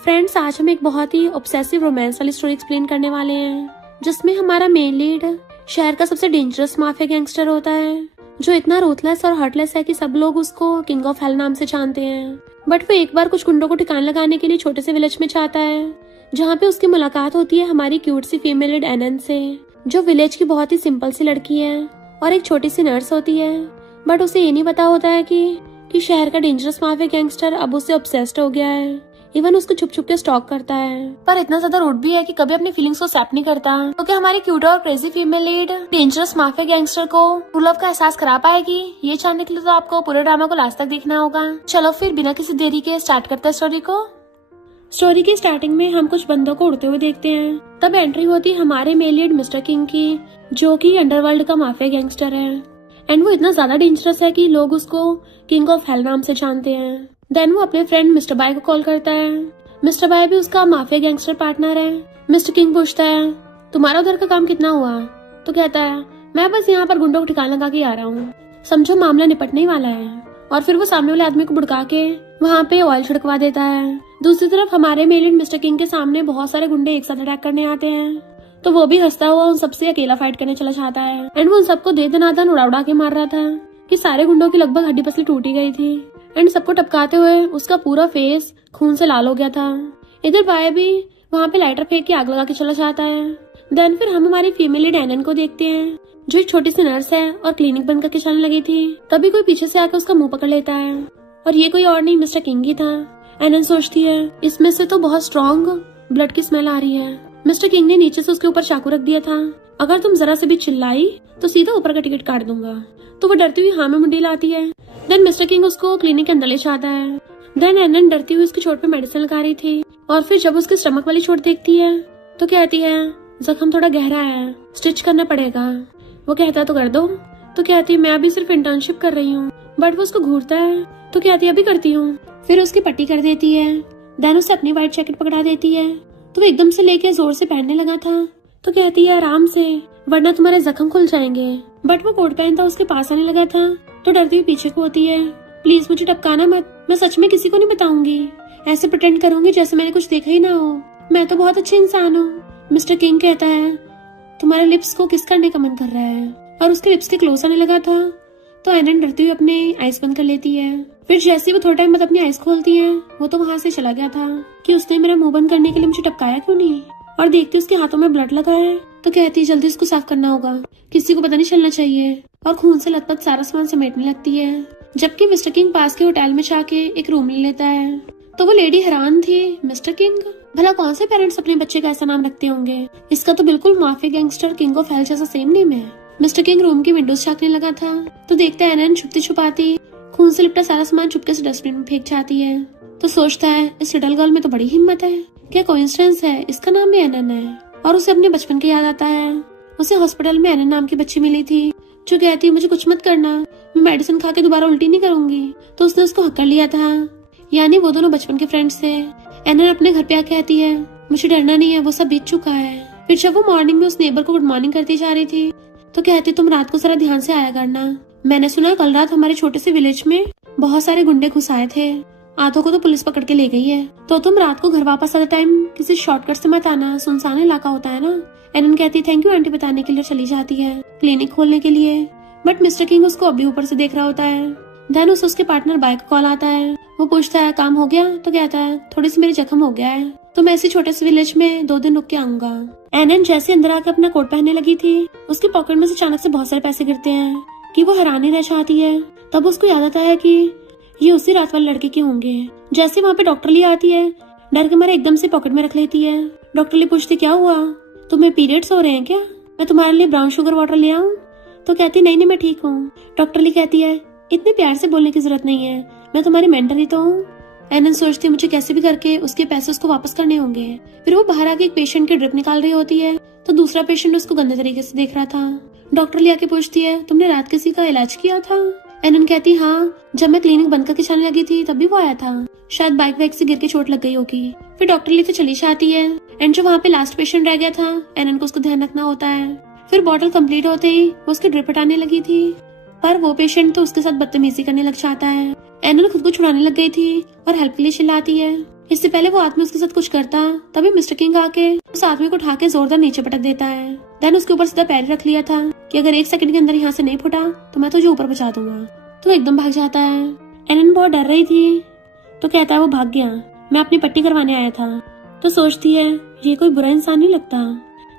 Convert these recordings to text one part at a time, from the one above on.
Friends, आज हम एक बहुत ही ऑब्सेसिव रोमांस वाली स्टोरी एक्सप्लेन करने वाले हैं, जिसमें हमारा मेन लीड शहर का सबसे डेंजरस माफिया गैंगस्टर होता है, जो इतना रूथलेस और हार्टलेस है कि सब लोग उसको किंग ऑफ हेल नाम से जानते हैं। बट वो एक बार कुछ गुंडों को ठिकाना लगाने के लिए छोटे से विलेज में जाता है, जहाँ पे उसकी मुलाकात होती है हमारी क्यूट सी फीमेल लीड एनन से, जो विलेज की बहुत ही सिंपल सी लड़की है और एक छोटी सी नर्स होती है। बट उसे ये नहीं पता होता है कि शहर का डेंजरस माफिया गैंगस्टर अब उससे ऑब्सेस्ड हो गया है। इवन उसको छुप छुप के स्टॉक करता है, पर इतना ज्यादा रूड भी है कि कभी अपनी फीलिंग्स को एक्सेप्ट नहीं करता। क्योंकि हमारी क्यूट और crazy female lead dangerous mafia gangster को ट्रू लव का एहसास करा पाएगी, ये जानने के लिए तो आपको पूरे ड्रामा को लास्ट तक देखना होगा। चलो फिर बिना किसी देरी के स्टार्ट करते हैं स्टोरी को। स्टोरी की स्टार्टिंग में हम कुछ बंदों को उड़ते हुए देखते हैं। तब एंट्री होती हमारे मेन लीड मिस्टर किंग की, जो कि अंडरवर्ल्ड का माफिया गैंगस्टर है। एंड वो इतना ज्यादा डेंजरस है कि लोग उसको किंग ऑफ हेल नाम से जानते हैं। देन वो अपने फ्रेंड मिस्टर बाय को कॉल करता है। मिस्टर बाय भी उसका माफिया गैंगस्टर पार्टनर है। मिस्टर किंग पूछता है, तुम्हारा उधर का काम कितना हुआ? तो कहता है, मैं बस यहाँ पर गुंडों को ठिकाना लगा के आ रहा हूँ, समझो मामला निपटने ही वाला है। और फिर वो सामने वाले आदमी को भड़का के वहाँ पे ऑयल छिड़कवा देता है। दूसरी तरफ हमारे मेलिन मिस्टर किंग के सामने बहुत सारे गुंडे एक साथ अटैक करने आते हैं, तो वो भी हंसता हुआ उन सबसे अकेला फाइट करने चला जाता है। एंड वो उन सबको दे दनादन उड़ा उड़ा के मार रहा था कि सारे गुंडों की लगभग हड्डी पसली टूटी गई थी। एंड सबको टपकाते हुए उसका पूरा फेस खून से लाल हो गया था। इधर बाय भी वहाँ पे लाइटर फेंक के आग लगा के चला जाता है। देन फिर हम हमारी फीमेल लीड एनन को देखते हैं, जो एक छोटी सी नर्स है और क्लिनिक बंद करके चलने लगी थी। तभी कोई पीछे से आकर उसका मुंह पकड़ लेता है, और ये कोई और नहीं मिस्टर किंग ही था। एनन सोचती है, इसमें से तो बहुत स्ट्रॉन्ग ब्लड की स्मेल आ रही है। मिस्टर किंग ने नीचे से उसके ऊपर चाकू रख दिया था, अगर तुम जरा से भी चिल्लाई तो सीधा ऊपर का टिकट काट दूंगा। तो वो डरती हुई हाँ में मुंडी लाती है। देन मिस्टर किंग उसको क्लिनिक के अंदर ले जाता है। देन एनन डरती हुई उसकी चोट पे मेडिसिन लगा रही थी, और फिर जब उसकी स्टमक वाली चोट देखती है तो कहती है, जख्म थोड़ा गहरा है, स्टिच करना पड़ेगा। वो कहता है, तो कर दो। तो कहती है, मैं अभी सिर्फ इंटर्नशिप कर रही हूँ। बट वो उसको घूरता है, तो कहती है, अभी करती हूँ। फिर उसकी पट्टी कर देती है। देन उसे अपनी व्हाइट जैकेट पकड़ा देती है, तो वो एकदम से लेके जोर से पहनने लगा था। तो कहती है, आराम से, वरना तुम्हारे जख्म खुल जाएंगे। बट वो कोट पहनता उसके पास आने लगा था, तो डरती हुई पीछे को होती है, प्लीज मुझे टपकाना मत, मैं सच में किसी को नहीं बताऊंगी, ऐसे प्रिटेंड करूंगी जैसे मैंने कुछ देखा ही ना हो, मैं तो बहुत अच्छे इंसान हूँ। मिस्टर किंग कहता है, तुम्हारे लिप्स को किस करने का मन कर रहा है? और उसके लिप्स के क्लोज आने लगा था, तो एनन डरती हुई अपने आइस बंद कर लेती है। फिर जैसे ही वो थोड़ा टाइम बाद अपनी आइस खोलती है, वो तो वहाँ से चला गया था कि उसने मेरा मुंह बंद करने के लिए मुझे टपकाया क्यों नहीं। और देखती उसके हाथों में ब्लड लगा है, तो कहती है, जल्दी उसको साफ करना होगा, किसी को पता नहीं चलना चाहिए। और खून से लथपथ सारा सामान समेटने लगती है। जबकि मिस्टर किंग पास के होटल में जाके एक रूम ले लेता है। तो वो लेडी हैरान थी, मिस्टर किंग, भला कौन से पेरेंट्स अपने बच्चे का ऐसा नाम रखते होंगे? इसका तो बिल्कुल mafia gangster king of hell जैसा सेम नेम है। मिस्टर किंग रूम की विंडोज झांकने लगा था, तो देखता है एनन छुपती छुपाती खून से लिपटा सारा सामान चुपके से डस्टबिन में फेंक जाती है। तो सोचता है, इस लिटिल गर्ल में तो बड़ी हिम्मत है, क्या कोइंसिडेंस है, इसका नाम भी एनन है। और उसे अपने बचपन की याद आता है। उसे हॉस्पिटल में एनन नाम की बच्ची मिली थी, जो कहती है, मुझे कुछ मत करना, मैं मेडिसिन खा के दोबारा उल्टी नहीं करूंगी। तो उसने उसको हक कर लिया था, यानी वो दोनों बचपन के फ्रेंड्स थे। एनन अपने घर पे आके कहती है, मुझे डरना नहीं है, वो सब बीत चुका है। फिर जब वो मॉर्निंग में उस नेबर को गुड मॉर्निंग करती जा रही थी, तो कहती, तुम रात को जरा ध्यान से आया करना, मैंने सुना कल रात हमारे छोटे से विलेज में बहुत सारे गुंडे घुस आए थे, आधों को तो पुलिस पकड़ के ले गई है, तो तुम रात को घर वापस आते टाइम किसी शॉर्टकट से मत आना, सुनसान इलाका होता है ना। एनन कहती, थैंक यू आंटी, बताने के लिए चली जाती है क्लिनिक खोलने के लिए। बट मिस्टर किंग उसको अभी ऊपर से देख रहा होता है। देन उसके पार्टनर बाय का कॉल आता है। वो पूछता है, काम हो गया? तो कहता है, थोड़ी सी मेरी जख्म हो गया है, तो मैं इसी छोटे से विलेज में 2 दिन रुक के आऊंगा। एनन जैसे अंदर आकर अपना कोट पहनने लगी थी, उसकी पॉकेट में से अचानक से बहुत सारे पैसे गिरते हैं कि वो हैरानी रह जाती है। तब उसको याद आता है कि ये उसी रात वाले लड़के के होंगे। जैसे वहाँ पे डॉक्टर ली आती है, डर के मारे एकदम से पॉकेट में रख लेती है। डॉक्टर ली पूछती, क्या हुआ, तुम्हें पीरियड्स हो रहे हैं क्या, मैं तुम्हारे लिए ब्राउन शुगर वाटर ले आऊं? तो कहती, नहीं मैं ठीक हूँ। डॉक्टर ली कहती है, इतने प्यार से बोलने की जरूरत नहीं है, मैं तुम्हारी मेंटर ही तो हूँ। एनन सोचती है, मुझे कैसे भी करके उसके पैसे उसको वापस करने होंगे। फिर वो बाहर आके एक पेशेंट की ड्रिप निकाल रही होती है, तो दूसरा पेशेंट उसको गंदे तरीके से देख रहा था। डॉक्टर ली आके पूछती है, तुमने रात किसी का इलाज किया था? एनन कहती, हाँ, जब मैं क्लिनिक बंद करके चलने लगी थी तभी वो आया था, शायद बाइक वाइक से गिर के चोट लग गई होगी। फिर डॉक्टर ली तो चली जाती है। एंड जो वहाँ पे लास्ट पेशेंट रह गया था, एनन को उसको ध्यान रखना होता है। फिर बॉटल कंप्लीट होते ही वो उसकी ड्रिप हटाने लगी थी, पर वो पेशेंट तो उसके साथ बदतमीजी करने लग जाता है। एनन खुद को छुड़ाने लग गई थी और हेल्प के लिए चिल्लाती है। इससे पहले वो आदमी उसके साथ कुछ करता तभी मिस्टर किंग आके उस आदमी को उठा के जोरदार नीचे पटक देता है। देन उसके ऊपर सीधा पैर रख लिया था कि अगर 1 सेकंड के अंदर यहाँ से नहीं फुटा तो मैं तुझे ऊपर बचा दूंगा। तो एकदम भाग जाता है। एनन बहुत डर रही थी तो कहता है वो भाग गया, मैं अपनी पट्टी करवाने आया था। तो सोचती है ये कोई बुरा इंसान नहीं लगता।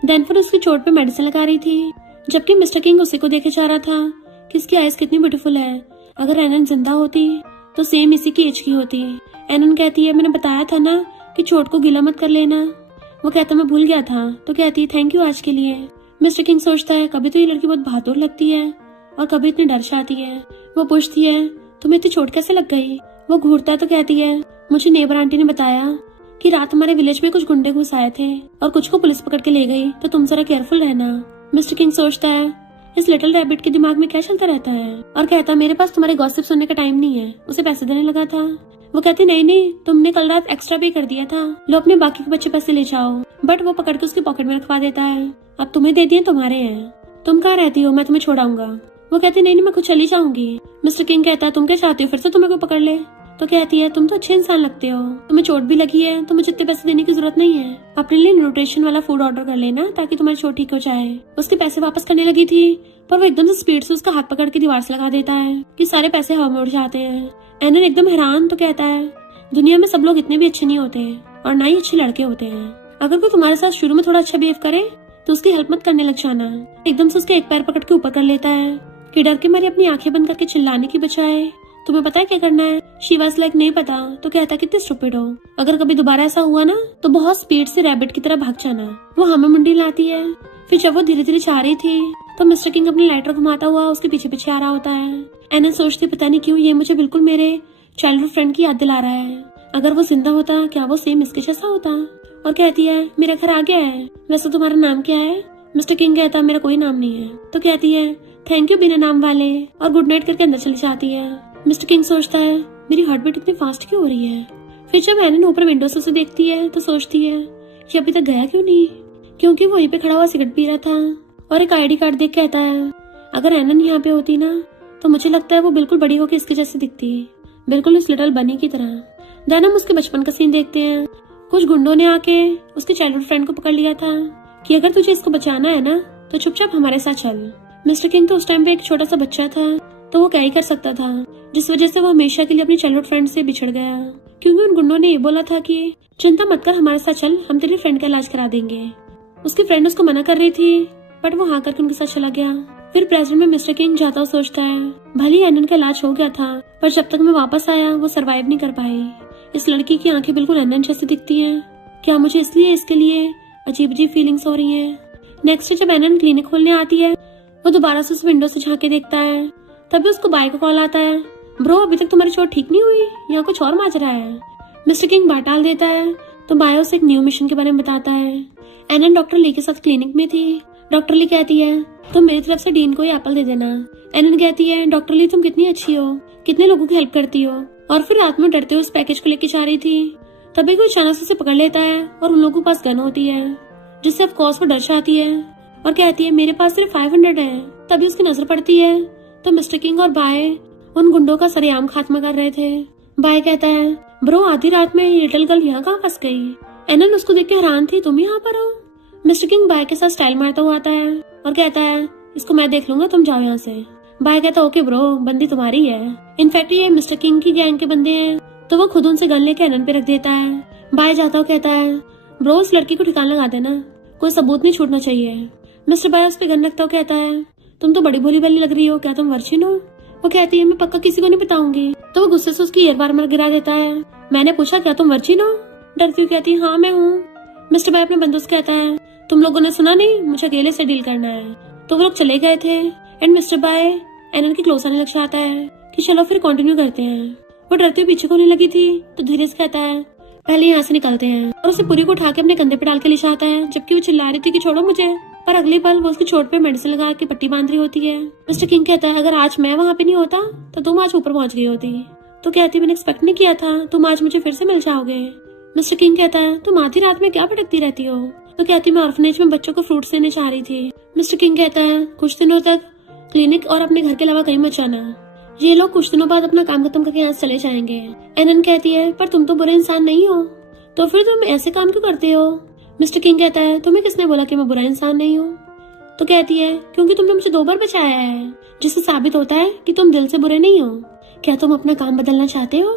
देन फिर उसकी चोट पे मेडिसिन लगा रही थी, जबकि मिस्टर किंग उसी को देखे जा रहा था कि इसकी आइज कितनी ब्यूटीफुल है। अगर एनन जिंदा होती तो सेम इसी की एज की होती। एनन कहती है मैंने बताया था ना कि चोट को गीला मत कर लेना। वो कहता मैं भूल गया था। तो कहती है थैंक यू आज के लिए। मिस्टर किंग सोचता है कभी तो ये लड़की बहुत बहादुर लगती है और कभी इतनी डर जाती है। वो पूछती है तुम्हें इतनी चोट कैसे लग गई। वो घूरता है तो कहती है मुझे नेबर आंटी ने बताया कि रात हमारे विलेज में कुछ गुंडे घुस आए थे और कुछ को पुलिस पकड़ के ले गई, तो तुम जरा केयरफुल रहना। मिस्टर किंग सोचता है इस लिटिल रैबिट के दिमाग में क्या चलता रहता है और कहता मेरे पास तुम्हारे गॉसिप सुनने का टाइम नहीं है। उसे पैसे देने लगा था। वो कहती नहीं तुमने कल रात एक्स्ट्रा पे कर दिया था, लो अपने बाकी के बच्चे पैसे ले जाओ। बट वो पकड़ के उसकी पॉकेट में रखवा देता है। अब तुम्हें दे दिए तुम्हारे हैं, तुम कहाँ रहती हो, मैं तुम्हें छोड़ाऊंगा। वो कहती नहीं मैं खुद चली जाऊंगी। मिस्टर किंग कहता है तुम क्या चाहती हो फिर से तुम्हें कोई पकड़ ले। तो कहती है तुम तो अच्छे इंसान लगते हो, तुम्हें चोट भी लगी है तो मुझे इतने पैसे देने की जरूरत नहीं है, अपने लिए न्यूट्रिशन वाला फूड ऑर्डर कर लेना ताकि तुम्हारी चोट ठीक हो जाए। उसके पैसे वापस करने लगी थी पर वो एकदम से स्पीड से उसका हाथ पकड़ के दीवार से लगा देता है कि सारे पैसे हवा में उड़ जाते हैं। एनन एकदम हैरान तो कहता है दुनिया में सब लोग इतने भी अच्छे नहीं होते और ना ही अच्छे लड़के होते हैं। अगर कोई तुम्हारे साथ शुरू में थोड़ा अच्छा बिहेव करे तो उसकी हेल्प मत करने लग जाना। एकदम से उसके एक पैर पकड़ के ऊपर कर लेता है कि डर के मारे अपनी आंखें बंद करके चिल्लाने की बजाय तुम्हें पता है क्या करना है। शी वाज लाइक नहीं पता। तो कहता कितने स्टूपिड हो, अगर कभी दोबारा ऐसा हुआ ना तो बहुत स्पीड से रैबिट की तरह भाग जाना। वो हमें मुंडी लाती है। फिर जब वो धीरे धीरे जा रही थी तो मिस्टर किंग अपनी लाइटर घुमाता हुआ उसके पीछे पीछे आ रहा होता है। एनन सोचती पता नहीं क्यों ये मुझे बिल्कुल मेरे चाइल्डहुड फ्रेंड की याद दिला रहा है। अगर वो जिंदा होता क्या वो सेम इसके जैसा होता। और कहती है मेरा घर आ गया है, वैसे तुम्हारा नाम क्या है। मिस्टर किंग कहता मेरा कोई नाम नहीं है। तो कहती है थैंक यू बिना नाम वाले और गुड नाइट करके अंदर चली जाती है। मिस्टर किंग सोचता है मेरी हार्ट बीट इतनी फास्ट क्यों हो रही है। फिर जब एनन ऊपर विंडो से उसे देखती है तो सोचती है कि अभी तक गया क्यों नहीं, क्योंकि वहीं पे खड़ा हुआ सिगरेट पी रहा था और एक आईडी कार्ड देख कहता है अगर एनन यहाँ पे होती ना तो मुझे लगता है वो बिल्कुल बड़ी होकर इसके जैसे दिखती, बिल्कुल उस लिटिल बनी की तरह। देन हम उसके बचपन का सीन देखते हैं। कुछ गुंडों ने आके उसके चाइल्डहुड फ्रेंड को पकड़ लिया था कि अगर तुझे इसको बचाना है ना तो चुपचाप हमारे साथ चल। मिस्टर किंग तो उस टाइम पे एक छोटा सा बच्चा था तो वो क्या ही कर सकता था, जिस वजह से वो हमेशा के लिए अपनी चाइल्डहुड फ्रेंड से बिछड़ गया, क्योंकि उन गुंडों ने ये बोला था कि चिंता मत कर हमारे साथ चल, हम तेरे फ्रेंड का इलाज करा देंगे। उसकी फ्रेंड उसको मना कर रही थी बट वो हाँ करके उनके साथ चला गया। फिर प्रेजेंट में मिस्टर किंग जाता हुआ सोचता है भले एनन का इलाज हो गया था पर जब तक मैं वापस आया वो सरवाइव नहीं कर पाई। इस लड़की की आंखें बिल्कुल एनन जैसी दिखती हैं, क्या मुझे इसलिए इसके लिए अजीब अजीब फीलिंग्स हो रही हैं। नेक्स्ट जब एनन क्लिनिक खोलने आती है वो दोबारा से उस विंडो से झांक के देखता है। तभी उसको बाय का कॉल आता है ब्रो अभी तक तुम्हारी चोट ठीक नहीं हुई, यहाँ कुछ और माजरा है। मिस्टर किंग बात टाल देता है तो बाय उसे एक न्यू मिशन के बारे में बताता है। एनन डॉक्टर ली के साथ क्लिनिक में थी। डॉक्टर ली कहती है तुम मेरी तरफ से डीन को ही एप्पल दे देना। एनन कहती है डॉक्टर ली तुम कितनी अच्छी हो, कितने लोगों की हेल्प करती हो। और फिर रात में डरते हुए उस पैकेज को लेके जा रही थी तभी कोई अचानक से उसे पकड़ लेता है और उन लोगों के पास गन होती है, जिससे ऑफ कोर्स वो डर जाती है और कहती है मेरे पास सिर्फ 500 है। तभी उसकी नजर पड़ती है तो मिस्टर किंग और बाय उन गुंडों का सरेआम खात्मा कर रहे थे। बाय कहता है ब्रो आधी रात में ये लिटिल गर्ल यहाँ कहाँ फंस गई। एनन उसको देख के हैरान थी तुम यहाँ पर हो। मिस्टर किंग बाय के साथ स्टाइल मारता हुआ आता है और कहता है इसको मैं देख लूंगा, तुम जाओ यहाँ से। बाय कहता ओके ब्रो बंदी तुम्हारी है। इनफैक्ट ये मिस्टर किंग की गैंग के बंदे हैं तो वो खुद उनसे गन लेके एनन पे रख देता है। बाय जाता हुआ कहता है ब्रो उस लड़की को ठिकाना लगा देना, कोई सबूत नहीं छूटना चाहिए। मिस्टर बाय उस पे गन रखता हुआ कहता है तुम तो बड़ी भोली भाली लग रही हो, क्या तुम वर्जिन हो। वो कहती है मैं पक्का किसी को नहीं बताऊंगी। तो वो गुस्से से उसकी ईयर मार गिरा देता है। मैंने पूछा क्या तुम वर्जिन हो। डरती हुई कहती है हाँ मैं हूँ। मिस्टर बाय अपने बंदों से कहता है तुम लोगों ने सुना नहीं, मुझे अकेले से डील करना है। तो वो लोग चले गए थे एंड मिस्टर बाय एनन की क्लोज आने लग जाता है कि चलो फिर कंटिन्यू करते हैं। वो डरते हुए पीछे को होने लगी थी तो धीरे से कहता है पहले यहाँ से निकलते हैं और उसे पूरी को उठा के अपने कंधे पे डाल के ले जाता है, जबकि वो चिल्ला रही थी कि छोड़ो मुझे। पर अगले पल वो उसकी चोट पे मेडिसिन लगा के पट्टी बांध रही होती है। मिस्टर किंग कहता है अगर आज मैं वहाँ पे नहीं होता तो तुम आज ऊपर पहुंच गई होती। तो कहती मैंने एक्सपेक्ट नहीं किया था तुम आज मुझे फिर से मिल जाओगे। मिस्टर किंग कहता है तुम आधी रात में क्या भटकती रहती हो। तो कहती मैं ऑर्फनेज में बच्चों को फ्रूट्स देने चाह रही थी। मिस्टर किंग कहता है कुछ दिनों तक क्लिनिक और अपने घर के अलावा कहीं मत जाना, ये लोग कुछ दिनों बाद अपना काम खत्म करके यहाँ से चले जाएंगे। एनन कहती है पर तुम तो बुरे इंसान नहीं हो, तो फिर तुम ऐसे काम क्यों करते हो? मिस्टर किंग कहता है तुम्हें किसने बोला कि मैं बुरा इंसान नहीं हूँ? तो कहती है क्योंकि तुमने मुझे 2 बार बचाया है, जिससे साबित होता है कि तुम दिल से बुरे नहीं हो। क्या तुम अपना काम बदलना चाहते हो?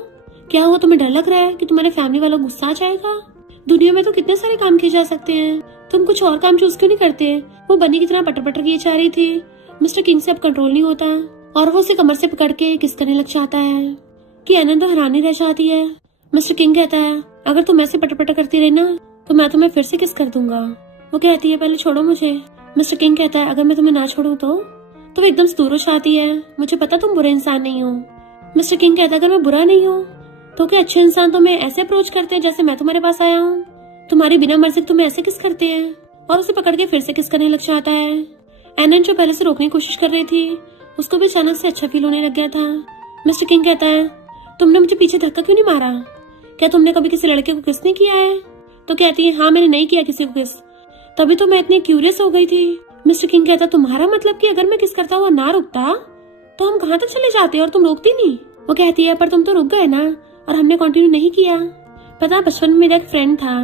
क्या हुआ, तुम्हें डर लग रहा है कि तुम्हारे फैमिली वालों को गुस्सा आ जाएगा? दुनिया में तो कितने सारे काम किए जा सकते हैं, तुम कुछ और काम चूज क्यों नहीं करते? वो बनी की तरह पटर पटर किए जा रही थी। मिस्टर किंग से अब कंट्रोल नहीं होता और वो उसे कमर से पकड़ के किस करने लग जाता है कि एनन तो हैरानी रह जाती है। मिस्टर किंग कहता है अगर तुम ऐसे पटर पटर करती रही ना तो मैं तुम्हें फिर से किस कर दूंगा। वो कहती है पहले छोड़ो मुझे। मिस्टर किंग कहता है अगर मैं तुम्हें ना छोड़ूं तो वो एकदम से दूर हो जाती है। मुझे पता तुम बुरे इंसान नहीं हो। मिस्टर किंग कहता है अगर मैं बुरा नहीं हूँ तो क्या अच्छे इंसान तुम्हें ऐसे अप्रोच करते हैं जैसे मैं तुम्हारे पास आया हूँ? तुम्हारी बिना मर्जी तुम्हें ऐसे किस करते हैं? और उसे पकड़ के फिर से किस करने लग जाता है। एनन जो पहले से रोकने की कोशिश कर रही थी उसको भी अचानक से अच्छा फील होने लग गया था। मिस्टर किंग कहता है तुमने मुझे पीछे धक्का क्यों नहीं मारा? क्या तुमने कभी किसी लड़के को किस नहीं किया है? तो कहती है हाँ मैंने नहीं किया किसी को किस, तभी तो मैं इतनी क्यूरियस हो गई थी। मिस्टर किंग कहता तुम्हारा मतलब कि अगर मैं किस करता हुआ ना रुकता तो हम कहाँ तक चले जाते और तुम रोकती नहीं? वो कहती है पर तुम तो रुक गए ना और हमने कंटिन्यू नहीं किया। पता बचपन में मेरा एक फ्रेंड था,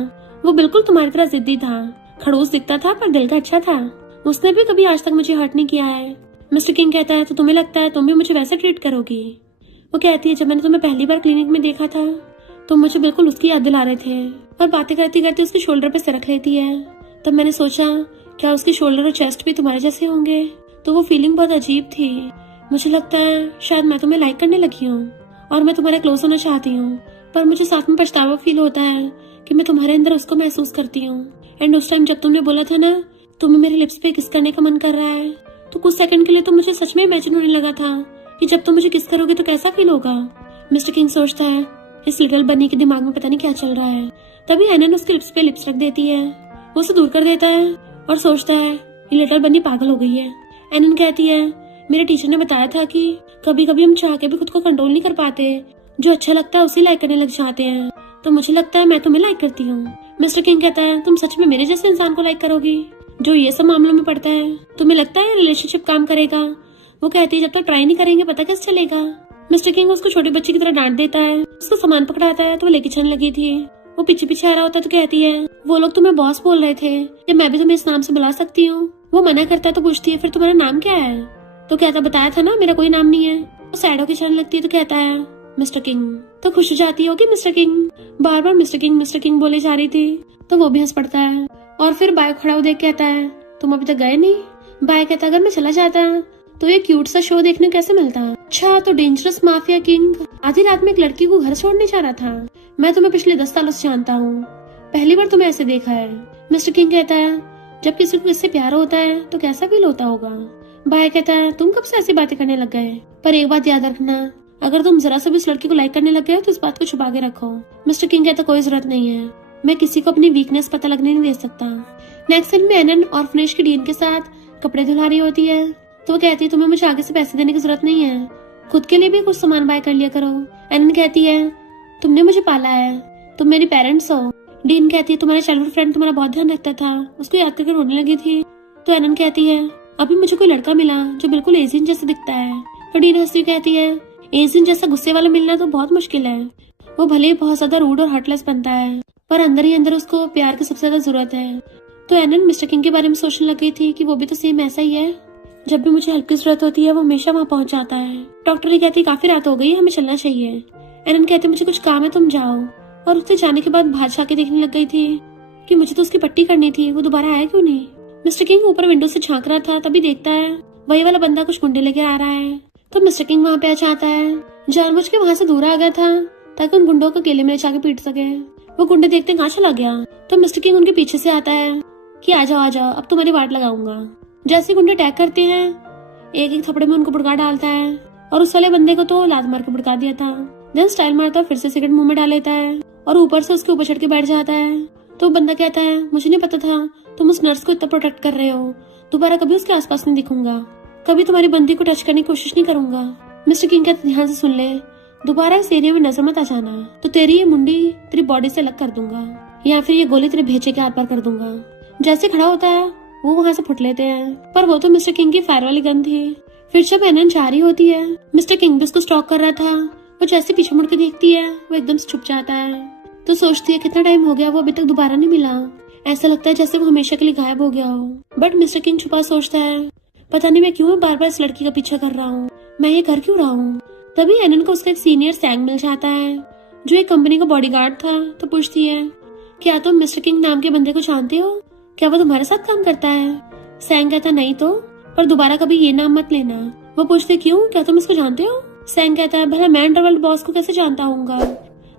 वो बिल्कुल तुम्हारी तरह जिद्दी था, खड़ूस दिखता था पर दिल का अच्छा था। उसने भी कभी आज तक मुझे हर्ट नहीं किया है। मिस्टर किंग कहता है तो तुम्हें लगता है तुम भी मुझे वैसे ट्रीट करोगी? वो कहती है जब मैंने तुम्हें पहली बार क्लिनिक में देखा था तो मुझे बिल्कुल उसकी याद दिला रहे थे। और बातें करते करते उसके शोल्डर पे सिर रख लेती है। तब मैंने सोचा क्या उसके शोल्डर और चेस्ट भी तुम्हारे जैसे होंगे? तो वो फीलिंग बहुत अजीब थी। मुझे लगता है शायद मैं तुम्हें लाइक करने लगी हूँ और मैं तुम्हारे क्लोज होना चाहती हूँ, पर मुझे साथ में पछतावा फील होता है कि मैं तुम्हारे अंदर उसको महसूस करती हूँ। एंड उस टाइम जब तुमने बोला था ना तुम्हें मेरे लिप्स पे किस करने का मन कर रहा है, तो कुछ सेकंड के लिए तो मुझे सच में इमेजिन होने लगा था कि जब तुम मुझे किस करोगे तो कैसा फील होगा। मिस्टर किंग सोचता है इस लिटिल बनी के दिमाग में पता नहीं क्या चल रहा है। तभी एनन उसके लिप्स पे लिप्स रख देती है। वो उसे दूर कर देता है और सोचता है ये लिटिल बनी पागल हो गई है। एनन कहती है मेरे टीचर ने बताया था कि कभी कभी हम चाह के भी खुद को कंट्रोल नहीं कर पाते, जो अच्छा लगता है उसे लाइक करने लग जाते हैं, तो मुझे लगता है मैं तुम्हें लाइक करती हूँ। मिस्टर किंग कहता है तुम सच में मेरे जैसे इंसान को लाइक करोगी जो ये सब मामलों में पड़ता है? तुम्हें लगता है रिलेशनशिप काम करेगा? वो कहती है जब तक ट्राई नहीं करेंगे पता कैसे चलेगा। मिस्टर किंग उसको छोटे बच्चे की तरह डांट देता है। उसको सामान पकड़ाता है तो वो लेके चलने लगी थी। वो पीछे पीछे आ रहा होता है तो कहती है वो लोग तुम्हें बॉस बोल रहे थे, क्या मैं भी तुम्हें इस नाम से बुला सकती हूँ? वो मना करता है तो पूछती है फिर तुम्हारा नाम क्या है? तो कहता बताया था ना मेरा कोई नाम नहीं है। वो सैड होकर चलने लगती है तो कहता है मिस्टर किंग। तो खुश हो जाती होगी मिस्टर किंग, बार बार मिस्टर किंग बोले जा रही थी। तो वो भी हंस पड़ता है और फिर बाय खड़ा हो देख कहता है तुम अभी तक गए नहीं? बाय कहता अगर मैं चला जाता तो ये क्यूट सा शो देखने कैसे मिलता? अच्छा तो डेंजरस माफिया किंग आधी रात में एक लड़की को घर छोड़ने जा रहा था। मैं तुम्हें पिछले 10 सालों से जानता हूँ, पहली बार तुम्हें ऐसे देखा है। मिस्टर किंग कहता है जब किसी को इससे प्यार होता है तो कैसा फील होता होगा? बाय कहता है तुम कब से ऐसी बातें करने लग गए? पर एक बात याद रखना, अगर तुम जरा से भी उस लड़की को लाइक करने लग गए तो इस बात को छुपा के रखो। मिस्टर किंग कहता कोई जरूरत नहीं है, मैं किसी को अपनी वीकनेस पता लगने नहीं दे सकता। नेक्स्ट सीन में एनन ऑर्फनेज की डीन के साथ कपड़े धुला रही होती है। तो वो कहती है तुम्हें मुझे आगे से पैसे देने की जरूरत नहीं है, खुद के लिए भी कुछ सामान बाय कर लिया करो। एनन कहती है तुमने मुझे पाला है, तुम मेरी पेरेंट्स हो। डीन कहती है तुम्हारा चाइल्डहुड फ्रेंड तुम्हारा बहुत ध्यान रखता था, उसको याद करके रोने लगी थी। तो एनन कहती है अभी मुझे कोई लड़का मिला जो बिल्कुल एजिन जैसा दिखता है। तो डीन हंसती कहती है एजिन जैसा गुस्से वाला मिलना तो बहुत मुश्किल है। वो भले ही बहुत ज्यादा रूड और हार्टलेस बनता है पर अंदर ही अंदर उसको प्यार की सबसे ज्यादा जरूरत है। तो एनन मिस्टर किंग के बारे में सोचने लग गई थी कि वो भी तो सेम ऐसा ही है, जब भी मुझे हेल्प की जरूरत होती है वो हमेशा वहाँ पहुँच जाता है। डॉक्टर ही कहती काफी रात हो गई, हमें चलना चाहिए। एनन कहते मुझे कुछ काम है तुम जाओ। और उससे जाने के बाद बाहर जाके देखने लग गई थी कि मुझे तो उसकी पट्टी करनी थी, वो दोबारा आया क्यों नहीं। मिस्टर किंग ऊपर विंडो से झांक रहा था, तभी देखता है वही वाला बंदा कुछ गुंडे लेके आ रहा है। तो मिस्टर किंग वहाँ पे आ जाता है, जानबूझ के वहाँ से दूर आ गया था ताकि उन गुंडों को केले में ले जाके पीट सके। वो गुंडे देखते कहाँ चला गया। तो मिस्टर किंग उनके पीछे से आता है कि आ जाओ अब तुम्हारी वाट लगाऊंगा। जैसे गुंडे अटैक करते हैं एक एक थपड़े में उनको भड़का डालता है और उस वाले बंदे को तो लात मार के भड़का दिया था। देन स्टाइल मारता फिर से सिगरेट मुंह में डाल लेता है और ऊपर से उसके ऊपर चढ़ के बैठ जाता है। तो बंदा कहता है मुझे नहीं पता था तुम उस नर्स को इतना प्रोटेक्ट कर रहे हो, दोबारा कभी उसके आसपास नहीं दिखूंगा, कभी तुम्हारी बंदी को टच करने की कोशिश नहीं करूंगा। मिस्टर किंग कहते ध्यान से सुन ले, दोबारा इस एरिया में नजर मत आ जाना तो तेरी ये मुंडी तेरी बॉडी से अलग कर दूंगा या फिर ये गोली तेरे भेजे के हाथ पर कर दूंगा। जैसे खड़ा होता है वो वहाँ से फुट लेते हैं, पर वो तो मिस्टर किंग की फायर वाली गन थी। फिर जब एनन जा रही होती है, मिस्टर किंग भी उसको स्टॉक कर रहा था। वो जैसे पीछे मुड़ के देखती है, वो एकदम से छुप जाता है। तो सोचती है कितना टाइम हो गया, वो अभी तक दोबारा नहीं मिला। ऐसा लगता है जैसे वो हमेशा के लिए गायब हो गया हो। बट मिस्टर किंग छुपा सोचता है, पता नहीं मैं क्यों बार बार इस लड़की का पीछा कर रहा हूँ, मैं ये कर क्यों रहा हूँ। तभी एनन को उसका एक सीनियर सैंग मिल जाता है, जो एक कंपनी का बॉडीगार्ड था। तो पूछती है, क्या तुम मिस्टर किंग नाम के बंदे को जानते हो? क्या वो तुम्हारे साथ काम करता है? सैंग कहता, नहीं तो, पर दोबारा कभी ये नाम मत लेना। वो पूछते, क्यों, क्या तुम इसको जानते हो? सैंग कहता है, भला मैं अंडरवर्ल्ड बॉस को कैसे जानता हूँगा?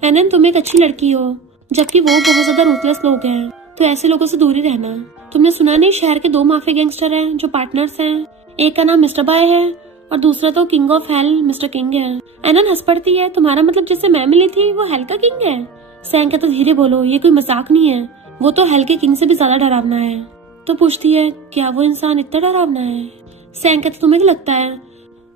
एनन, तुम एक अच्छी लड़की हो, जबकि वो बहुत ज्यादा रूथलेस लोग हैं, तो ऐसे लोगों से दूर ही रहना। तुमने सुना नहीं, शहर के 2 माफिया गैंगस्टर हैं जो पार्टनर्स हैं। एक का नाम मिस्टर बाय है और दूसरा तो king of hell mister king है। एनन हंस पड़ती है, तुम्हारा मतलब जिससे मैं मिली थी वो हेल का किंग है? सैंग कहता, धीरे बोलो, ये कोई मजाक नहीं है, वो तो हेल के किंग से भी ज्यादा डरावना है। तो पूछती है, क्या वो इंसान इतना डरावना है? सैंग कहता, तुम्हें क्या लगता है,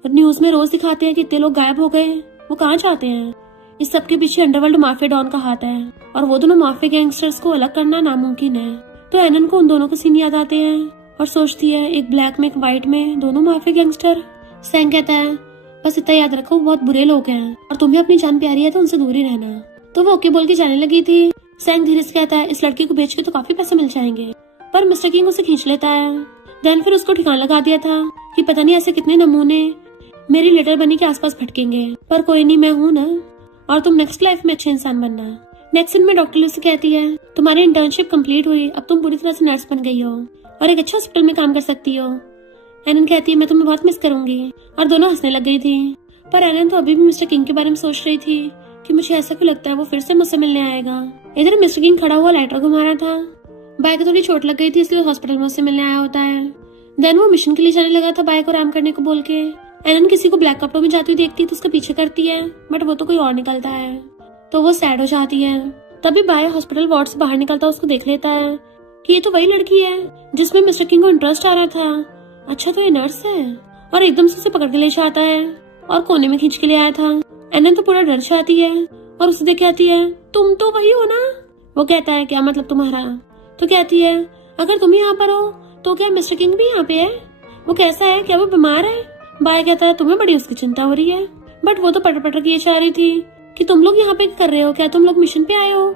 न्यूज में रोज दिखाते हैं कि इतने लोग गायब हो गए, वो कहाँ जाते हैं? इस सब के पीछे अंडरवर्ल्ड माफिया डॉन का हाथ है, और वो दोनों माफिया गैंगस्टर्स को अलग करना नामुमकिन है। तो एनन को उन दोनों के सीन याद आते हैं और सोचती है, एक ब्लैक में एक व्हाइट में दोनों माफिया गैंगस्टर। सैंग कहता है, बस इतना याद रखो, बहुत बुरे लोग हैं और तुम्हें अपनी जान प्यारी है तो उनसे दूर ही रहना। तो वो ओके बोल के जाने लगी थी। सैंग धीरे से कहता है, इस लड़की को बेच के तो काफी पैसे मिल जाएंगे, पर मिस्टर किंग उसे खींच लेता है। देन फिर उसको ठिकाना लगा दिया था कि पता नहीं ऐसे कितने नमूने मेरी लिटिल बनी के आसपास भटकेंगे, पर कोई नहीं, मैं हूँ ना, और तुम नेक्स्ट लाइफ में अच्छे इंसान बनना। नेक्स्ट सीन में डॉक्टर लूसी कहती है, तुम्हारी इंटर्नशिप कंप्लीट हुई, अब तुम पूरी तरह से नर्स बन गई हो और एक अच्छे हॉस्पिटल में काम कर सकती हो। एनन कहती है, मैं तुम्हें बहुत मिस करूंगी, और दोनों हंसने लग गई थी। पर एनन तो अभी भी मिस्टर किंग के बारे में सोच रही थी कि मुझे ऐसा क्यों लगता है वो फिर से मुझसे मिलने आएगा। इधर मिस्टर किंग खड़ा हुआ लाइटर घुमा रहा था। बाय को थोड़ी चोट लग गई थी, इसलिए हॉस्पिटल में उससे मिलने आया होता है। देन वो मिशन के लिए जाने लगा था बाय को आराम करने को बोल के। एनन किसी को ब्लैक कपड़ों में जाती हुई देखती है तो उसका पीछे करती है, बट वो तो कोई और निकलता है, तो वो सैड हो जाती है। तभी बाय हॉस्पिटल वार्ड से बाहर निकलता उसको देख लेता है कि ये तो वही लड़की है जिसमें मिस्टर किंग को इंटरेस्ट आ रहा था। अच्छा, तो ये नर्स है, और एकदम से उसे पकड़ के ले जाता है और कोने में खींच के ले आया था। एनन तो पूरा डर जाती है और उसे देख कहती है, तुम तो वही हो ना? वो कहता है, क्या मतलब तुम्हारा? तो कहती है, अगर तुम यहाँ पर हो तो क्या मिस्टर किंग भी यहाँ पे है? वो कैसा है, क्या वो बीमार है? बाय कहता है, तुम्हें बड़ी उसकी चिंता हो रही है, बट वो तो पटर पटर किए जा रही थी कि तुम लोग यहाँ पे कर रहे हो, क्या तुम लोग मिशन पे आए हो?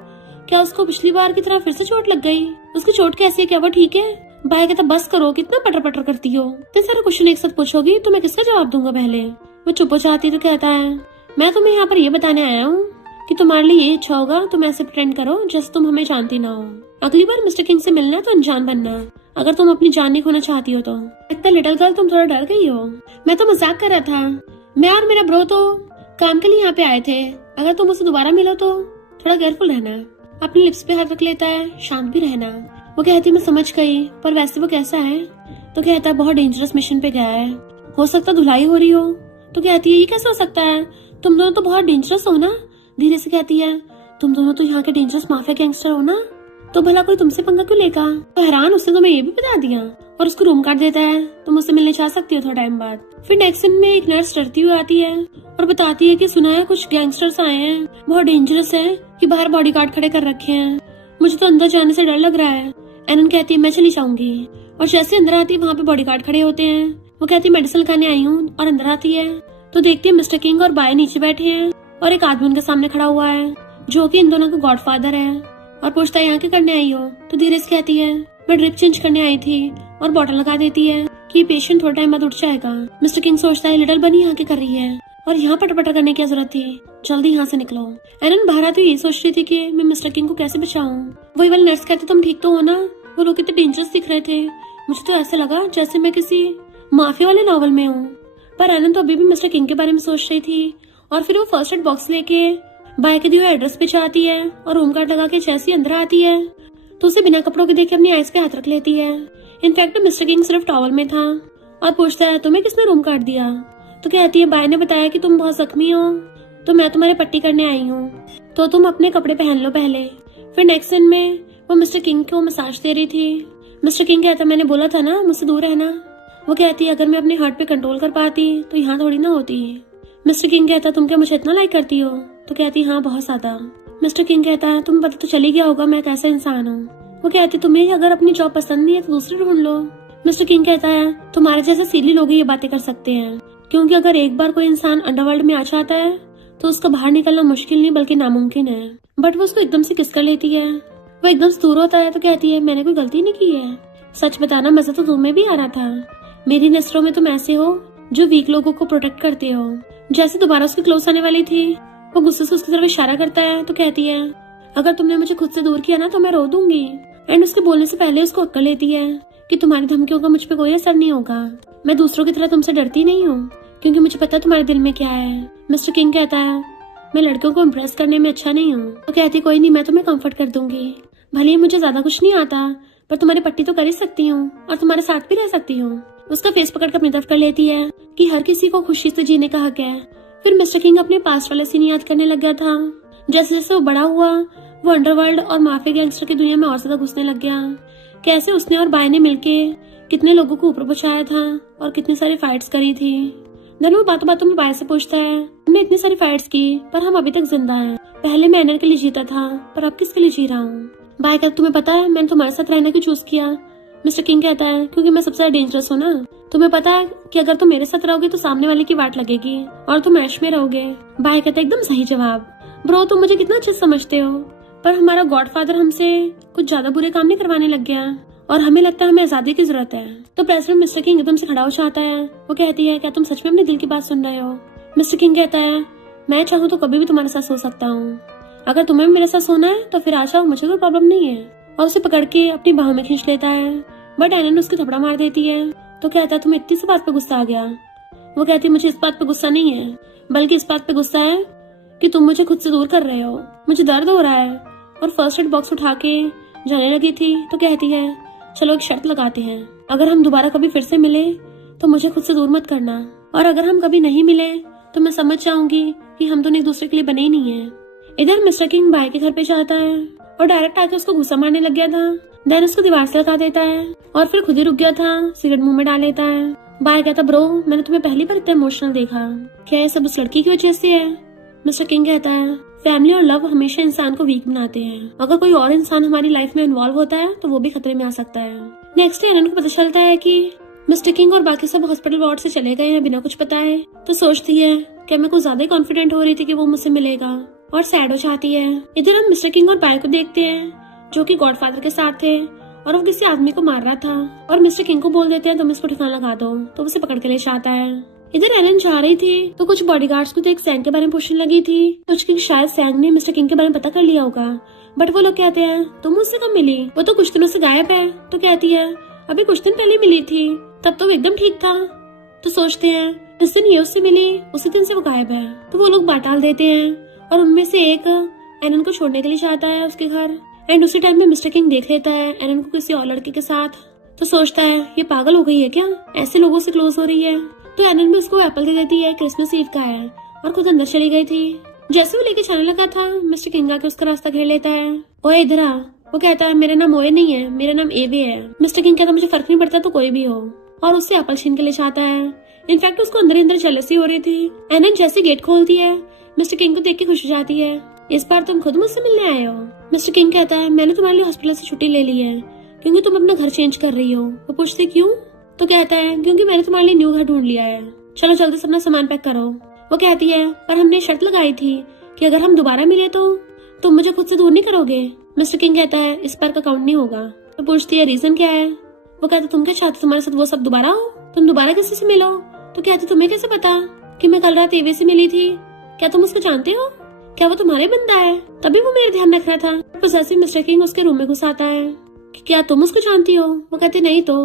क्या उसको पिछली बार की तरह फिर से चोट लग गई? उसकी चोट कैसी है, क्या वो ठीक है? बाय कहता, बस करो, कितना पटर पटर करती हो, इतने सारे क्वेश्चन एक साथ पूछोगी तो मैं किसका जवाब दूंगा? पहले वो चुप हो जाती तो कहता है, मैं तुम्हें यहाँ पर ये बताने आया हूँ कि तुम्हारे लिए ये अच्छा होगा तुम ऐसे प्रेटेंड करो जैसे तुम हमें जानती ना हो। अगली बार मिस्टर किंग से मिलना तो अनजान बनना, अगर तुम अपनी जान नहीं खोना चाहती हो तो। इतना लिटिल गर्ल, तुम थोड़ा डर गई हो, मैं तो मजाक कर रहा था, मैं और मेरा ब्रो तो काम के लिए यहाँ पे आए थे, अगर तुम उसे दोबारा मिलो तो थोड़ा केयरफुल रहना। अपने लिप्स पे हाथ रख लेता है, शांत भी रहना। वो कहती, मैं समझ गई, पर वैसे वो कैसा है? तो कहता है, बहुत डेंजरस मिशन पे गया है, हो सकता धुलाई हो रही हो। तो कहती है, ये कैसे हो सकता है, तुम दोनों तो बहुत डेंजरस हो ना? धीरे से कहती है, तुम दोनों तो यहाँ के डेंजरस माफिया गैंगस्टर हो ना, तो भला कोई तुमसे पंगा क्यों लेगा? तो हैरान, उसने तुम्हें ये भी बता दिया, और उसको रूम काट देता है। तुम उससे मिलने जा सकती हो थोड़ा टाइम बाद। फिर नेक्स्ट सीन में एक नर्स डरती हुई आती है और बताती है कि सुना है कुछ गैंगस्टर्स आए हैं, बहुत डेंजरस है, कि बाहर बॉडीगार्ड खड़े कर रखे हैं, मुझे तो अंदर जाने से डर लग रहा है। एनन कहती है, मैं चली जाऊंगी, और जैसे अंदर आती है वहाँ पे बॉडीगार्ड खड़े होते हैं। वो कहती है, मेडिसिन खाने आई हूँ, और अंदर आती है तो देखती है मिस्टर किंग और बाय नीचे बैठे हैं और एक आदमी उनके सामने खड़ा हुआ है जो कि इन दोनों का गॉडफादर है, और पूछता है, यहाँ क्या करने आई हो? तो धीरे से कहती है, मैं ड्रिप चेंज करने आई थी, और बॉटल लगा देती है कि पेशेंट थोड़ा टाइम बाद उठ जाएगा। मिस्टर किंग सोचता है, लिटिल बनी यहाँ क्या कर रही है, और यहाँ पटर पटर करने की जरूरत थी, जल्दी यहाँ से निकलो। एनन बाहर आती ये सोच रही थी कि मैं मिस्टर किंग को कैसे बचाऊं। वही वाली नर्स कहती, तुम ठीक तो हो ना? वो लोग कितने डेंजरस दिख रहे थे, मुझे तो ऐसा लगा जैसे मैं किसी माफिया वाले नॉवल में हूँ। पर एनन तो अभी भी मिस्टर किंग के बारे में सोच रही थी, और फिर वो फर्स्ट एड बॉक्स लेके बाय के दिए हुए एड्रेस पे जाती है, और रूम कार्ड लगा के जैसे अंदर आती है तो उसे बिना कपड़ों के देख के अपनी आइज पे हाथ रख लेती है। इनफैक्ट मिस्टर किंग सिर्फ टॉवल में था, और पूछता है, तुम्हें किसने रूम कार्ड दिया? तो कहती है, बाय ने बताया कि तुम बहुत जख्मी हो, तो मैं तुम्हारे पट्टी करने आई हूँ, तो तुम अपने कपड़े पहन लो पहले। फिर नेक्स्ट सीन में वो मिस्टर किंग को मसाज दे रही थी। मिस्टर किंग कहता, मैंने बोला था ना मुझसे दूर रहना। वो कहती है, अगर मैं अपने हार्ट पे कंट्रोल कर पाती तो यहाँ थोड़ी ना होती। मिस्टर किंग कहता, तुम क्या मुझे इतना लाइक करती हो? तो कहती, हाँ बहुत ज्यादा। मिस्टर किंग कहता है, तुम्हें पता तो चली गया होगा मैं कैसा इंसान हूँ। वो कहती, तुम्हें अगर अपनी जॉब पसंद नहीं है तो दूसरी ढूंढ लो। मिस्टर किंग कहता है तुम्हारे जैसे सीली लोग ही ये बातें कर सकते हैं, क्योंकि अगर एक बार कोई इंसान अंडरवर्ल्ड में आ जाता है तो उसका बाहर निकलना मुश्किल नहीं बल्कि नामुमकिन है। बट वो उसको एकदम से किस कर लेती है। वो एकदम से दूर होता है तो कहती है मैंने कोई गलती नहीं की है, सच बताना मजा तो तुम्हें भी आ रहा था। मेरी नजरों में तुम ऐसे हो जो वीक लोगों को प्रोटेक्ट करते हो। जैसे दोबारा उसके क्लोज आने वाली थी, वो गुस्से से उसकी तरफ इशारा करता है तो कहती है अगर तुमने मुझे खुद से दूर किया ना तो मैं रो दूंगी। एंड उसके बोलने से पहले उसको अक्ल लेती है कि तुम्हारी धमकियों का मुझ पे कोई असर नहीं होगा। मैं दूसरों की तरह तुमसे डरती नहीं हूँ, क्योंकि मुझे पता है तुम्हारे दिल में क्या है। मिस्टर किंग कहता है मैं लड़कियों को इम्प्रेस करने में अच्छा नहीं हूँ। तो कहती कोई नहीं, मैं तुम्हें कंफर्ट कर दूंगी। भले ही मुझे ज्यादा कुछ नहीं आता, पर तुम्हारी पट्टी तो कर ही सकती हूँ और तुम्हारे साथ भी रह सकती हूँ। उसका फेस पकड़ कर अपनी तरफ कर लेती है कि हर किसी को खुशी से जीने का हक है। फिर मिस्टर किंग अपने पास्ट वाले सीन याद करने लग गया था। जैसे जैसे वो बड़ा हुआ, वो अंडरवर्ल्ड और माफिया गैंगस्टर की दुनिया में और ज्यादा घुसने लग गया। कैसे उसने और बाय ने मिलके कितने लोगों को ऊपर पहुंचाया था और कितनी सारी फाइट्स करी थी। देन वो बातों बातों में बाय से पूछता है हमने इतनी सारी फाइट्स की पर हम अभी तक जिंदा हैं। पहले मैं एनर के लिए जीता था, पर अब किसके लिए जी रहा हूँ। बाय कहता तुम्हें पता है मैंने तुम्हारे साथ रहने की चूज किया। मिस्टर किंग कहता है क्योंकि मैं सबसे ज्यादा डेंजरस हूँ ना। तुम्हें पता है कि अगर तुम मेरे साथ रहोगे तो सामने वाले की वाट लगेगी और तुम ऐश में रहोगे। बाय कहता है एकदम सही जवाब। ब्रो तुम मुझे कितना अच्छा समझते हो, पर हमारा गॉडफादर हमसे कुछ ज्यादा बुरे काम नहीं करवाने लग गया और हमें लगता है हमें आजादी की जरूरत है। तो प्रेसिडेंट मिस्टर किंग एकदम से खड़ा हो जाता है। वो कहती है क्या तुम सच में अपने दिल की बात सुन रहे हो। मिस्टर किंग कहता है मैं चाहूँ तो कभी भी तुम्हारे साथ सो सकता हूँ। अगर तुम्हें भी मेरे साथ सोना है तो फिर आ जाओ, मुझे कोई प्रॉब्लम नहीं है। और उसे पकड़ के अपनी बाहों में खींच लेता है, बट एनन उसकी थपड़ा मार देती है। तो कहता है तुम्हें इतनी सी बात पे गुस्सा आ गया। वो कहती है मुझे इस बात पे गुस्सा नहीं है, बल्कि इस बात पे गुस्सा है कि तुम मुझे खुद से दूर कर रहे हो। मुझे दर्द हो रहा है। और फर्स्ट एड बॉक्स उठा के जाने लगी थी तो कहती है चलो एक शर्त लगाते हैं, अगर हम दोबारा कभी फिर से मिले तो मुझे खुद से दूर मत करना, और अगर हम कभी नहीं मिले तो मैं समझ जाऊंगी कि हम दोनों एक दूसरे के लिए बने ही नहीं है। इधर मिस्टर किंग बाय के घर पे जाता है और डायरेक्ट आके उसको गुस्सा मारने लग गया था। देन उसको दीवार से लगा देता है और फिर खुद ही रुक गया था, सिगरेट मुंह में डाल लेता है। बाय कहता ब्रो मैंने तुम्हें पहली बार इतना इमोशनल देखा, क्या ये सब उस लड़की की वजह से है। मिस्टर किंग कहता है फैमिली और लव हमेशा इंसान को वीक बनाते हैं। अगर कोई और इंसान हमारी लाइफ में इन्वॉल्व होता है तो वो भी खतरे में आ सकता है। नेक्स्ट डे एनन को पता चलता है कि मिस्टर किंग और बाकी सब हॉस्पिटल वार्ड से चले गए हैं बिना कुछ बताए। तो सोचती है कि मैं कुछ ज्यादा ही कॉन्फिडेंट हो रही थी कि वो मुझसे मिलेगा और सैड हो जाती है। इधर हम मिस्टर किंग और बाय को देखते हैं जो कि गॉडफादर के साथ थे और वो किसी आदमी को मार रहा था और मिस्टर किंग को बोल देते हैं तुम इसको ठिकाना लगा दो, तो उसे पकड़ के ले जाता है। इधर एलन जा रही थी तो कुछ बॉडीगार्ड्स को तो एक सैंग के बारे में पूछने लगी थी, सोच के शायद सैंग ने मिस्टर किंग के बारे में पता कर लिया होगा। बट वो लोग कहते हैं तुम मुझसे कब मिली, वो तो कुछ दिनों से गायब है। तो कहती है अभी कुछ दिन पहले मिली थी, तब तो एकदम ठीक था। तो सोचते हैं जिस दिन ये उससे मिली उसी दिन से वो गायब है। तो वो लोग बात डाल देते हैं और उनमें से एक एलन को छोड़ने के लिए जाता है उसके घर। एंड उसी टाइम में मिस्टर किंग देख लेता है एलन को किसी और लड़के के साथ। तो सोचता है ये पागल हो गई है क्या, ऐसे लोगों से क्लोज हो रही है। तो एलन भी उसको एप्पल दे देती है, क्रिसमस ईव का है, और खुद अंदर चली गई थी। जैसे वो लेके जाने लगा था मिस्टर किंग आके उसका रास्ता घेर लेता है। ओए इधर आ। वो कहता है मेरा नाम ओए नहीं है, मेरा नाम एवे है। मिस्टर किंग कहता मुझे फर्क नहीं पड़ता तो कोई भी हो, और उससे एप्पल छीन के ले जाता है। इनफैक्ट उसको अंदर ही अंदर जेलसी हो रही थी। एलन जैसे गेट खोलती है मिस्टर किंग को देख के खुश हो जाती है। इस बार तुम खुद मुझसे मिलने आए हो। मिस्टर किंग कहता है मैंने तुम्हारे लिए हॉस्पिटल से छुट्टी ले ली है क्योंकि तुम अपना घर चेंज कर रही हो। वो पूछती क्यों। तो कहता है क्योंकि मैंने तुम्हारे लिए न्यू घर ढूंढ लिया है, चलो जल्दी से अपना सामान पैक करो। वो कहती है पर हमने शर्त लगाई थी कि अगर हम दोबारा मिले तो तुम मुझे खुद से दूर नहीं करोगे। मिस्टर किंग कहता है इस बार का काउंट नहीं होगा। वो पूछती है रीजन क्या है। वो कहता तुम क्या चाहते तुम्हारे साथ वो सब दोबारा हो, तुम दोबारा किसी से मिलो। तो कहती तुम्हें कैसे पता कि मैं कल रात एवे से मिली थी, क्या तुम उसको जानते हो, क्या वो तुम्हारे बंदा है। तभी वो मेरा ध्यान रख रहा था। पोसेसिव मिस्टर किंग उसके रूम में घुस आता है कि क्या तुम उसको जानती हो। वो कहते नहीं तो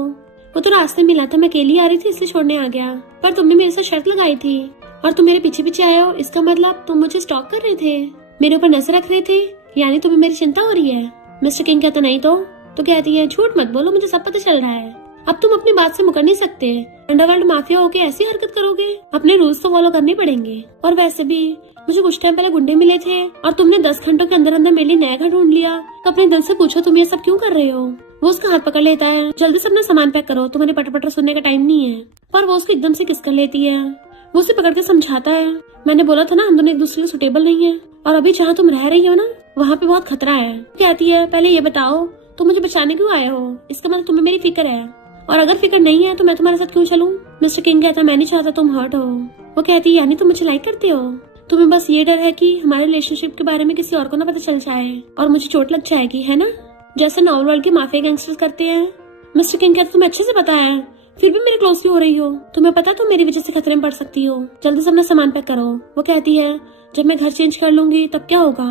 वो तो रास्ते में मिला था, मैं अकेली आ रही थी इसलिए छोड़ने आ गया, पर तुमने मेरे साथ शर्त लगाई थी और तुम मेरे पीछे पीछे आए हो, इसका मतलब तुम मुझे स्टॉक कर रहे थे, मेरे ऊपर नजर रख रहे थे, यानी तुम्हें मेरी चिंता हो रही है। मिस्टर किंग कहता नहीं तो कहती है झूठ मत बोलो, मुझे सब पता चल रहा है। अब तुम अपनी बात से मुकर नहीं सकते, अंडरवर्ल्ड माफिया होके ऐसी हरकत करोगे, अपने रूल्स तो फॉलो करने पड़ेंगे। और वैसे भी मुझे कुछ टाइम पहले गुंडे मिले थे और तुमने 10 घंटों के अंदर अंदर मेरे लिए नया घर ढूंढ लिया, तो अपने दिल से पूछो तुम ये सब क्यों कर रहे हो। वो उसका हाथ पकड़ लेता है, जल्दी से अपना सामान पैक करो, तुम्हारे पटर पटर सुनने का टाइम नहीं है। पर वो उसको एकदम से किस कर लेती है। वो उसे पकड़ के समझाता है मैंने बोला था ना हम दोनों एक दूसरे के सुटेबल नहीं है, और अभी जहाँ तुम रह रही हो ना वहाँ पे बहुत खतरा है। कहती है पहले ये बताओ तुम मुझे बचाने क्यों आए हो, इसका मतलब तुम्हें मेरी फिक्र है। और अगर फिक्र नहीं है तो मैं तुम्हारे साथ क्यों चलूं? मिस्टर किंग कहता मैं नहीं चाहता तुम हर्ट हो। वो कहती है यानी तुम मुझे लाइक करते हो? तुम्हें बस ये डर है कि हमारे रिलेशनशिप के बारे में किसी और को ना पता चल जाए और मुझे चोट लग जाएगी, है ना? जैसे नॉवल वर्ल्ड के माफिया गैंगस्टर्स करते हैं। मिस्टर किंग कहता तुम्हें अच्छे से पता है, फिर भी मेरे क्लोज क्यों हो रही हो? तुम्हें पता तुम मेरी वजह से खतरे में पड़ सकती हो। जल्दी से अपना सामान पैक करो। वो कहती है जब मैं घर चेंज कर लूंगी तब क्या होगा?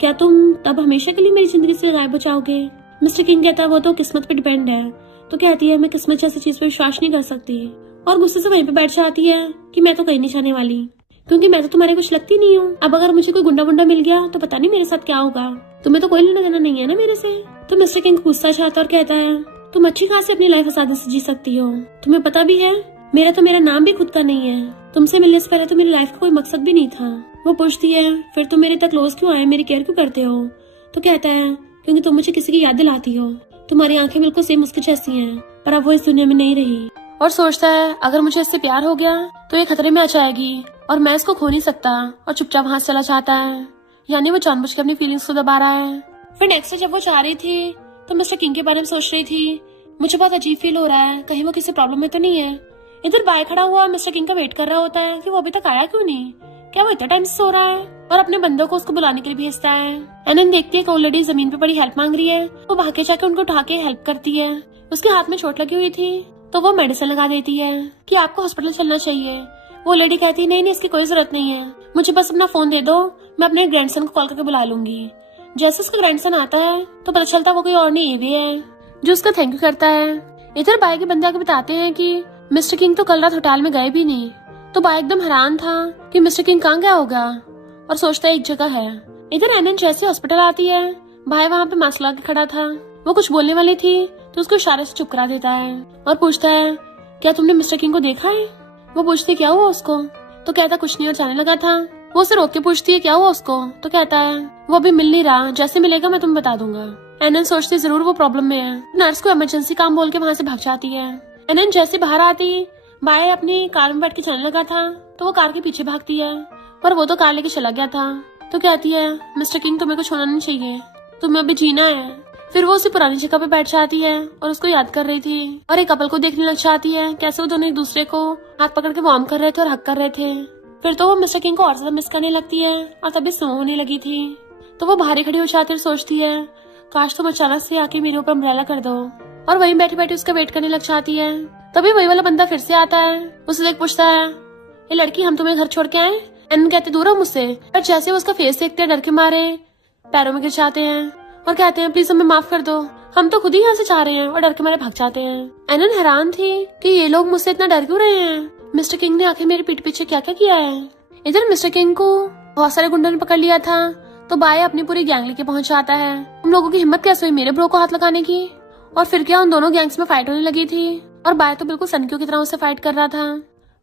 क्या तुम तब हमेशा के लिए मेरी जिंदगी से गायब हो जाओगे? मिस्टर किंग कहता है वो तो किस्मत पे डिपेंड है। तो कहती है मैं किस्मत जैसी चीज पे विश्वास नहीं कर सकती और गुस्से से वहीं पे बैठ जाती है कि मैं तो कहीं नहीं जाने वाली, क्योंकि मैं तो तुम्हारे कुछ लगती नहीं हूँ। अब अगर मुझे कोई गुंडा वुंडा मिल गया तो पता नहीं मेरे साथ क्या होगा। तुम्हें तो कोई लेना देना नहीं है ना मेरे से। तो मिस्टर किंग गुस्सा चाहता और कहता है तुम अच्छी खासी अपनी लाइफ आसानी से जी सकती हो। तुम्हें पता भी है मेरा नाम भी खुद का नहीं है। तुमसे मिलने से पहले तो मेरी लाइफ का कोई मकसद भी नहीं था। वो पूछती है फिर तुम मेरे तक क्लोज क्यों आए, मेरी केयर क्यों करते हो? तो कहता है क्योंकि तुम मुझे किसी की याद दिलाती हो। तुम्हारी आंखें बिल्कुल सेम उसके जैसी हैं, पर अब वो इस दुनिया में नहीं रही। और सोचता है अगर मुझे इससे प्यार हो गया तो ये खतरे में आ जाएगी और मैं इसको खो नहीं सकता, और चुपचाप वहां से चला जाता है। यानी वो जानबूझकर अपनी फीलिंग्स को दबा रहा है। फिर नेक्स्ट जब वो जा रही थी तो मिस्टर किंग के बारे में सोच रही थी मुझे बहुत अजीब फील हो रहा है, कहीं वो किसी प्रॉब्लम में तो नहीं है। इधर बाय खड़ा हुआ मिस्टर किंग का वेट कर रहा होता है कि वो अभी तक आया क्यों नहीं, क्या वो इतना टाइम से सो रहा है, और अपने बंदों को उसको बुलाने के लिए भेजता है। एनन देखती है कि ऑलरेडी जमीन पे पड़ी हेल्प मांग रही है। वो भाग के जाके उनको उठा के हेल्प करती है। उसके हाथ में चोट लगी हुई थी तो वो मेडिसिन लगा देती है कि आपको हॉस्पिटल चलना चाहिए। वो लेडी कहती है नहीं इसकी कोई जरूरत नहीं है, मुझे बस अपना फोन दे दो, मैं अपने ग्रैंडसन को कॉल करके बुला लूंगी। जैसे उसका ग्रैंडसन आता है तो पता चलता वो कोई और नहीं एवी है जो उसका थैंक यू करता है। इधर बाय के बंदे आके बताते हैं कि मिस्टर किंग तो कल रात होटल में गए भी नहीं। तो बाय एकदम हैरान था कि मिस्टर किंग कहाँ गया होगा और सोचता है एक जगह है। इधर एनन जैसे हॉस्पिटल आती है भाई वहाँ पे मास्क लगा के खड़ा था। वो कुछ बोलने वाली थी तो उसको इशारे से चुप करा देता है और पूछता है क्या तुमने मिस्टर किंग को देखा है? वो पूछती क्या हुआ उसको? तो कहता कुछ नहीं और जाने लगा था। वो उसे रोक के पूछती है क्या हुआ उसको? तो कहता है वो अभी मिल नहीं रहा, जैसे मिलेगा मैं तुम्हें बता दूंगा। एनन सोचती जरूर वो प्रॉब्लम में है। नर्स को इमरजेंसी काम बोल के वहाँ से भाग जाती है। एनन जैसे बाहर आती बाय अपनी कार में बैठ के चलने लगा था तो वो कार के पीछे भागती है, पर वो तो कार लेके चला गया था। तो कहती है मिस्टर किंग तुम्हें कुछ होना नहीं चाहिए, तुम्हें अभी जीना है। फिर वो उसी पुरानी जगह पे बैठ जाती है और उसको याद कर रही थी और एक कपल को देखने लग जाती है कैसे वो दोनों एक दूसरे को हाथ पकड़ के वार्म कर रहे थे और हक कर रहे थे। फिर तो वो मिस्टर किंग को और ज्यादा मिस करने लगती है और तभी स्नो होने लगी थी। तो वो बाहर खड़ी हो जाती है और सोचती है काश तुम अचानक से आके मेरे ऊपर अम्ब्रेला कर दो, और वहीं बैठी बैठी उसका वेट करने लग जाती है। तभी वही वाला बंदा फिर से आता है। उसे देख पूछता है ये लड़की हम तुम्हें घर छोड़ के आए? एनन कहते दूर हो मुझसे, पर जैसे वो उसका फेस देखते हैं डर के मारे पैरों में गिर जाते हैं और कहते हैं प्लीज हमें माफ कर दो, हम तो खुद ही यहाँ से जा रहे हैं, और डर के मारे भाग जाते हैं। एनन हैरान थी कि ये लोग मुझसे इतना डर क्यों रहे हैं, मिस्टर किंग ने आखिर मेरे पीठ पीछे क्या क्या किया है। इधर मिस्टर किंग को बहुत सारे गुंडों ने पकड़ लिया था तो बाय अपनी पूरी गैंग लेके पहुंच जाता है। उन लोगों की हिम्मत कैसे हुई मेरे ब्रो को हाथ लगाने की, और फिर क्या उन दोनों गैंग्स में फाइट होने लगी थी और बाय तो बिल्कुल सनकियों की तरह उससे फाइट कर रहा था,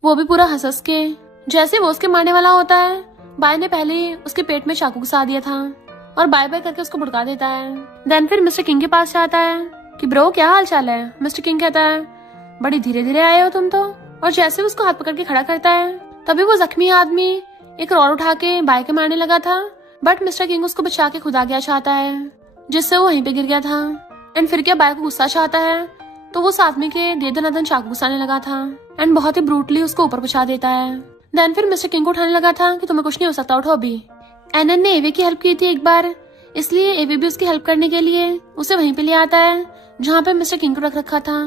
वो भी पूरा हंस हंस के। जैसे वो उसके मारने वाला होता है बाय ने पहले उसके पेट में चाकू घुसा दिया था और बाय बाय करके उसको भुड़का देता है। देन फिर मिस्टर किंग के पास जाता है कि ब्रो क्या हाल चाल है। मिस्टर किंग कहता है बड़ी धीरे धीरे आए हो तुम तो, और जैसे उसको हाथ पकड़ के खड़ा करता है तभी वो जख्मी आदमी एक रॉड उठा के बाय के मारने लगा था, बट मिस्टर किंग उसको बचा के खुद आ गया चाहता है जिससे वो वहीं पे गिर गया था। एंड फिर क्या बाय को गुस्सा चाहता है तो वो उस आदमी के दे दनादन चाकू घुसाने लगा था एंड बहुत ही ब्रूटली उसको ऊपर पहुंचा देता है। देन फिर मिस्टर किंग को उठाने लगा था कि तुम्हें कुछ नहीं हो सकता, उठो अभी। एनन ने एवी की हेल्प की थी एक बार, इसलिए एवी भी उसकी हेल्प करने के लिए उसे वहीं पे ले आता है जहाँ पे मिस्टर किंग को रख रखा था।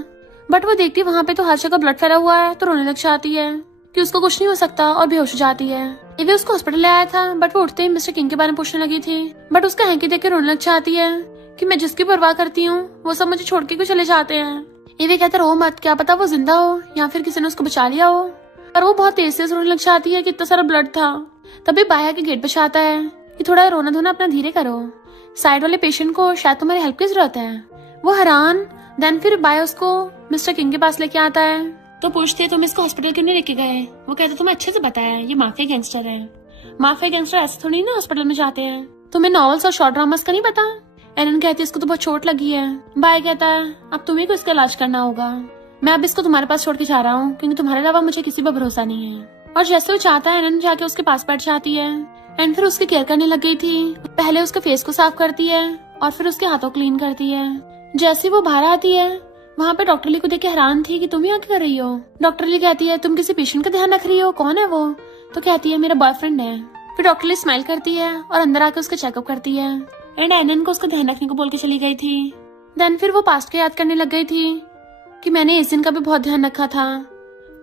बट वो देखती वहाँ पे तो हर जगह ब्लड फैला हुआ है तो रोने लग जाती है कि उसको कुछ नहीं हो सकता और बेहोश हो जाती है। एवी उसको हॉस्पिटल ले आया था बट वो उठते ही मिस्टर किंग के बारे में पूछने लगी थी, बट उसका हैंकी देख के रोने लग जाती है कि मैं जिसकी परवाह करती हूँ वो सब मुझे छोड़ के क्यों चले जाते हैं। एवी कहते रो मत, क्या पता वो जिंदा हो या फिर किसी ने उसको बचा लिया हो, पर वो बहुत तेज से रोने लग जाती है कि इतना सारा ब्लड था। तभी बाया के गेट पे आता है कि थोड़ा रोना धोना अपना धीरे करो, साइड वाले पेशेंट को शायद तुम्हारी हेल्प की जरूरत है। वो हैरान। देन फिर बाया उसको मिस्टर किंग के पास लेके आता है तो पूछते तुम इसको हॉस्पिटल क्यों नहीं लेके गए। वो कहते तुम्हें अच्छे से बताया ये माफिया गैंगस्टर है, माफिया गैंगस्टर ऐसे थोड़ी ना हॉस्पिटल में जाते हैं, तुम्हें नॉवेल्स और शॉर्ट ड्रामास का नहीं पता। एनन कहती है इसको तो बहुत चोट लगी है। बाय कहता है अब तुम्हें को इसका इलाज करना होगा, मैं अब इसको तुम्हारे पास छोड़ के जा रहा हूँ क्योंकि तुम्हारे अलावा मुझे किसी पर भरोसा नहीं है। और जैसे वो चाहता है एनन जाके उसके पास बैठ जाती है एंड फिर उसकी केयर करने लग गई थी। पहले उसके फेस को साफ करती है और फिर उसके हाथों क्लीन करती है। जैसे वो बाहर आती है वहाँ पे डॉक्टर ली को देख के हैरान थी कि तुम यहाँ क्या कर रही हो। डॉक्टर ली कहती है तुम किसी पेशेंट का ध्यान रख रही हो, कौन है वो? तो कहती है मेरा बॉयफ्रेंड है। फिर डॉक्टर ली स्माइल करती है और अंदर आके उसका चेकअप करती है एंड एनन को उसका ध्यान रखने को बोल के चली गई थी। देन फिर वो पास्ट को याद करने लग गई थी कि मैंने इस दिन का भी बहुत ध्यान रखा था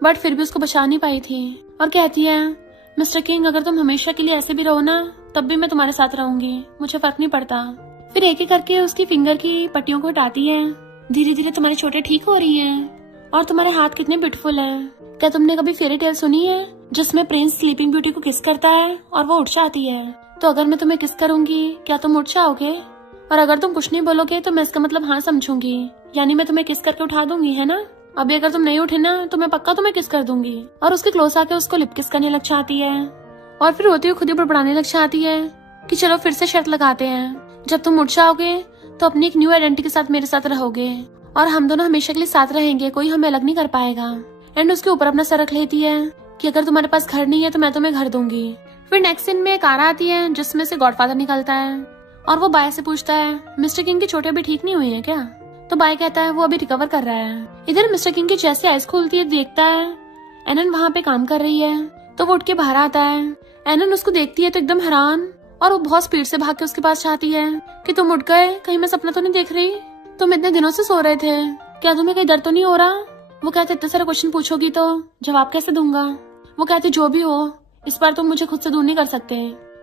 बट फिर भी उसको बचा नहीं पाई थी। और कहती है मिस्टर किंग अगर तुम हमेशा के लिए ऐसे भी रहो ना तब भी मैं तुम्हारे साथ रहूंगी, मुझे फर्क नहीं पड़ता। फिर एक एक करके उसकी फिंगर की पट्टियों को हटाती है। धीरे धीरे तुम्हारी चोटें ठीक हो रही हैं और तुम्हारे हाथ कितने ब्यूटीफुल हैं। क्या तुमने कभी फेरी टेल सुनी है जिसमें प्रिंस स्लीपिंग ब्यूटी को किस करता है और वो उठ जाती है? तो अगर मैं तुम्हें किस करूंगी क्या तुम उठ जाओगे? और अगर तुम कुछ नहीं बोलोगे तो मैं इसका मतलब हाँ समझूंगी, यानी मैं तुम्हें किस करके उठा दूंगी, है ना? अभी अगर तुम नहीं उठे ना तो मैं पक्का तुम्हें किस कर दूंगी। और उसके क्लोज आके उसको लिप किस करने लग जाती है और फिर रोती हुई खुद ही बड़बड़ाने लग जाती है कि चलो फिर से शर्त लगाते हैं, जब तुम उठ जाओगे तो अपनी एक न्यू आइडेंटिटी के साथ मेरे साथ रहोगे और हम दोनों हमेशा के लिए साथ रहेंगे, कोई हमें अलग नहीं कर पाएगा। एंड उसके ऊपर अपना सर रख लेती है कि अगर तुम्हारे पास घर नहीं है तो मैं तुम्हें घर दूंगी। फिर नेक्स्ट सीन में एक कार आती है जिसमें से गॉडफादर निकलता है और वो बाय से पूछता है मिस्टर किंग की चोटें अभी ठीक नहीं हुई है क्या? तो बाय कहता है वो अभी रिकवर कर रहा है। इधर मिस्टर किंग की जैसे आइज खुलती है देखता है एनन वहाँ पे काम कर रही है तो वो उठ के बाहर आता है। एनन उसको देखती है तो एकदम हैरान और वो बहुत स्पीड से भाग के उसके पास चाहती है कि तुम उठ गए, कहीं मैं सपना तो नहीं देख रही? तुम इतने दिनों से सो रहे थे, क्या तुम्हें कहीं दर्द तो नहीं हो रहा? वो कहते इतने सारे क्वेश्चन पूछोगी तो जवाब कैसे दूंगा? वो कहते जो भी हो इस बार तुम मुझे खुद से दूर नहीं कर सकते।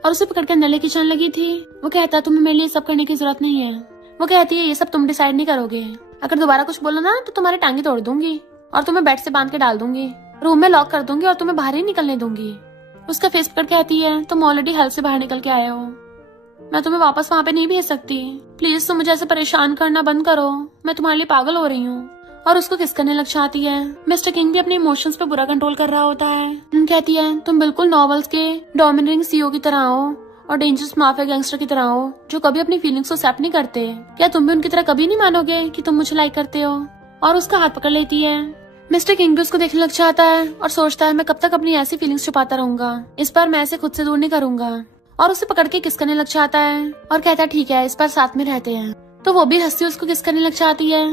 और उसे पकड़ के अंदर लेके चलने लगी थी। वो कहता तुम्हें मेरे लिए सब करने की जरूरत नहीं है। वो कहती है ये सब तुम डिसाइड नहीं करोगे, अगर दोबारा कुछ बोलो ना तो तुम्हारी टांगे तोड़ दूंगी और तुम्हें बेड से बांध के डाल दूंगी, रूम में लॉक कर दूंगी और तुम्हें बाहर ही निकलने दूंगी। उसका फेस पकड़ कहती है तुम ऑलरेडी हेल से बाहर निकल के आए हो, मैं तुम्हें वापस वहाँ पे नहीं भेज सकती, प्लीज तुम मुझे ऐसे परेशान करना बंद करो, मैं तुम्हारे लिए पागल हो रही हूँ। और उसको किस करने लग जाती है। मिस्टर किंग भी अपने इमोशंस पे बुरा कंट्रोल कर रहा होता है। कहती है तुम बिल्कुल नॉवेल्स के डोमिनेटिंग सीईओ की तरह हो और डेंजरस माफिया गैंगस्टर की तरह हो जो कभी अपनी फीलिंग्स को एक्सेप्ट नहीं करते। क्या तुम भी उनकी तरह कभी नहीं मानोगे कि तुम मुझे लाइक करते हो? और उसका हाथ पकड़ लेती है। मिस्टर किंग भी उसको देखने लग जाता है और सोचता है मैं कब तक अपनी ऐसी फीलिंग्स छुपाता रहूंगा, इस बार मैं ऐसे खुद से दूर नहीं करूंगा। और उसे पकड़ के किस करने लग जाता है और कहता है ठीक है इस बार साथ में रहते हैं। तो वो भी हंसती उसको किस करने लग जाती है।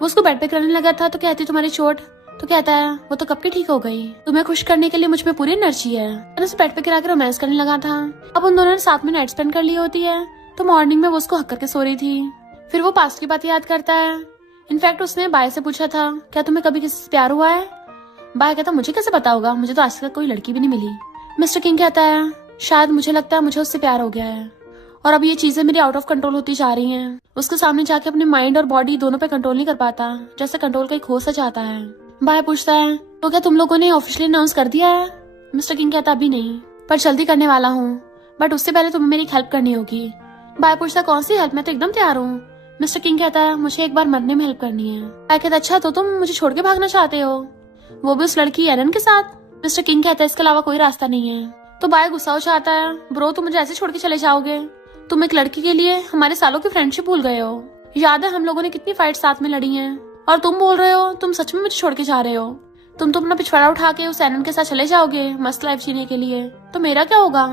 वो उसको बेड पे करने लगा था तो कहती तुम्हारी चोट? तो कहता है वो तो कब की ठीक हो गई, तुम्हें खुश करने के लिए मुझ में पूरी एनर्जी है। और उसे बेड पे गिरा के रोमांस करने लगा था। अब उन दोनों ने साथ में नाइट स्पेंड कर ली होती है तो मॉर्निंग में वो उसको हक करके सो रही थी। फिर वो पास्ट की बात याद करता है। इनफैक्ट उसने बाय से पूछा था क्या तुम्हें कभी किसी से प्यार हुआ है? बाय कहता मुझे कैसे पता होगा, मुझे तो आज तक कोई लड़की भी नहीं मिली। मिस्टर किंग कहता है शायद मुझे लगता है मुझे उससे प्यार हो गया है और अब ये चीजें मेरी आउट ऑफ कंट्रोल होती जा रही हैं। उसके सामने जाके अपने माइंड और बॉडी दोनों पे कंट्रोल नहीं कर पाता, जैसे कंट्रोल का खो सा जाता है। बाय पूछता है तो क्या तुम लोगों ने ऑफिशियली अनाउंस कर दिया है? मिस्टर किंग कहता अभी नहीं, पर जल्दी करने वाला हूँ, बट उससे पहले तुम्हें मेरी हेल्प करनी होगी। बाय पूछता कौन सी हेल्प? मैं तो एकदम तैयार हूँ। मिस्टर किंग कहता है मुझे एक बार मरने में हेल्प करनी है। बाय कहता अच्छा तो तुम मुझे छोड़ के भागना चाहते हो, वो भी उस लड़की एरन के साथ? मिस्टर किंग कहता है इसके अलावा कोई रास्ता नहीं है। तो बाय गुस्सा हो जाता है ब्रो तुम मुझे ऐसे छोड़ के चले जाओगे? तुम एक लड़की के लिए हमारे सालों की फ्रेंडशिप भूल गए हो। याद है हम लोगों ने कितनी फाइट साथ में लड़ी हैं और तुम बोल रहे हो तुम सच में मुझे छोड़ के जा रहे हो? तुम तो अपना पिछवाड़ा उठा के उस एनन के साथ चले जाओगे मस्त लाइफ जीने के लिए, तो मेरा क्या होगा?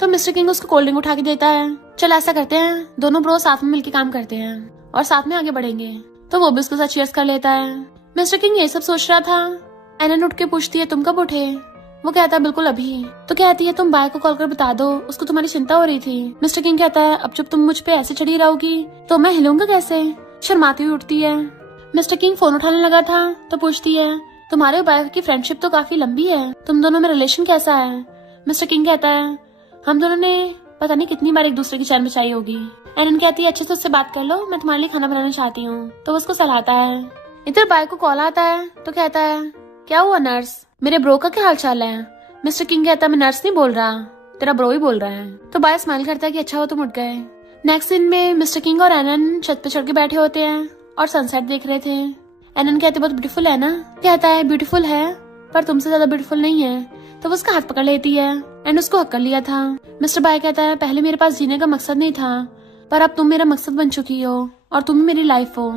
तो मिस्टर किंग उसको कोल्ड ड्रिंक उठा के देता है। चल ऐसा करते हैं दोनों ब्रो साथ में मिलकर काम करते हैं और साथ में आगे बढ़ेंगे। तो वो भी उसके साथ चीयर्स कर लेता है। मिस्टर किंग ये सब सोच रहा था। एनन उठ के पूछती है तुम कब उठे? वो कहता है बिल्कुल अभी। तो कहती है तुम बाय को कॉल कर बता दो, उसको तुम्हारी चिंता हो रही थी। मिस्टर किंग कहता है अब जब तुम मुझ पे ऐसे चढ़ी रहोगी तो मैं हिलूंगा कैसे? शर्माती हुई उठती है। मिस्टर किंग फोन उठाने लगा था तो पूछती है तुम्हारे और बाय की फ्रेंडशिप तो काफी लंबी है, तुम दोनों में रिलेशन कैसा है? मिस्टर किंग कहता है हम दोनों ने पता नहीं कितनी बार एक दूसरे की जान बचाई होगी। एनन कहती है अच्छे से उससे बात कर लो, मैं तुम्हारे लिए खाना बनाना चाहती हूँ। तो उसको सलाहता है। इधर बाय को कॉल आता है तो कहता है क्या हुआ नर्स, मेरे ब्रो का क्या हाल चाल है? मिस्टर किंग कहता है मैं नर्स नहीं बोल रहा, तेरा ब्रो ही बोल रहा है। तो बाय स्माइल करता है कि अच्छा हो तुम उठ गए। नेक्स्ट सीन में मिस्टर किंग और एनन छत पे चढ़ के बैठे होते हैं और सनसेट देख रहे थे। एनन कहते बहुत ब्यूटीफुल है ना? कहता है ब्यूटीफुल है पर तुमसे ज्यादा ब्यूटीफुल नहीं है। तो वो उसका हाथ पकड़ लेती है एंड उसको हक कर लिया था। मिस्टर बाय कहता है पहले मेरे पास जीने का मकसद नहीं था पर अब तुम मेरा मकसद बन चुकी हो और तुम मेरी लाइफ हो।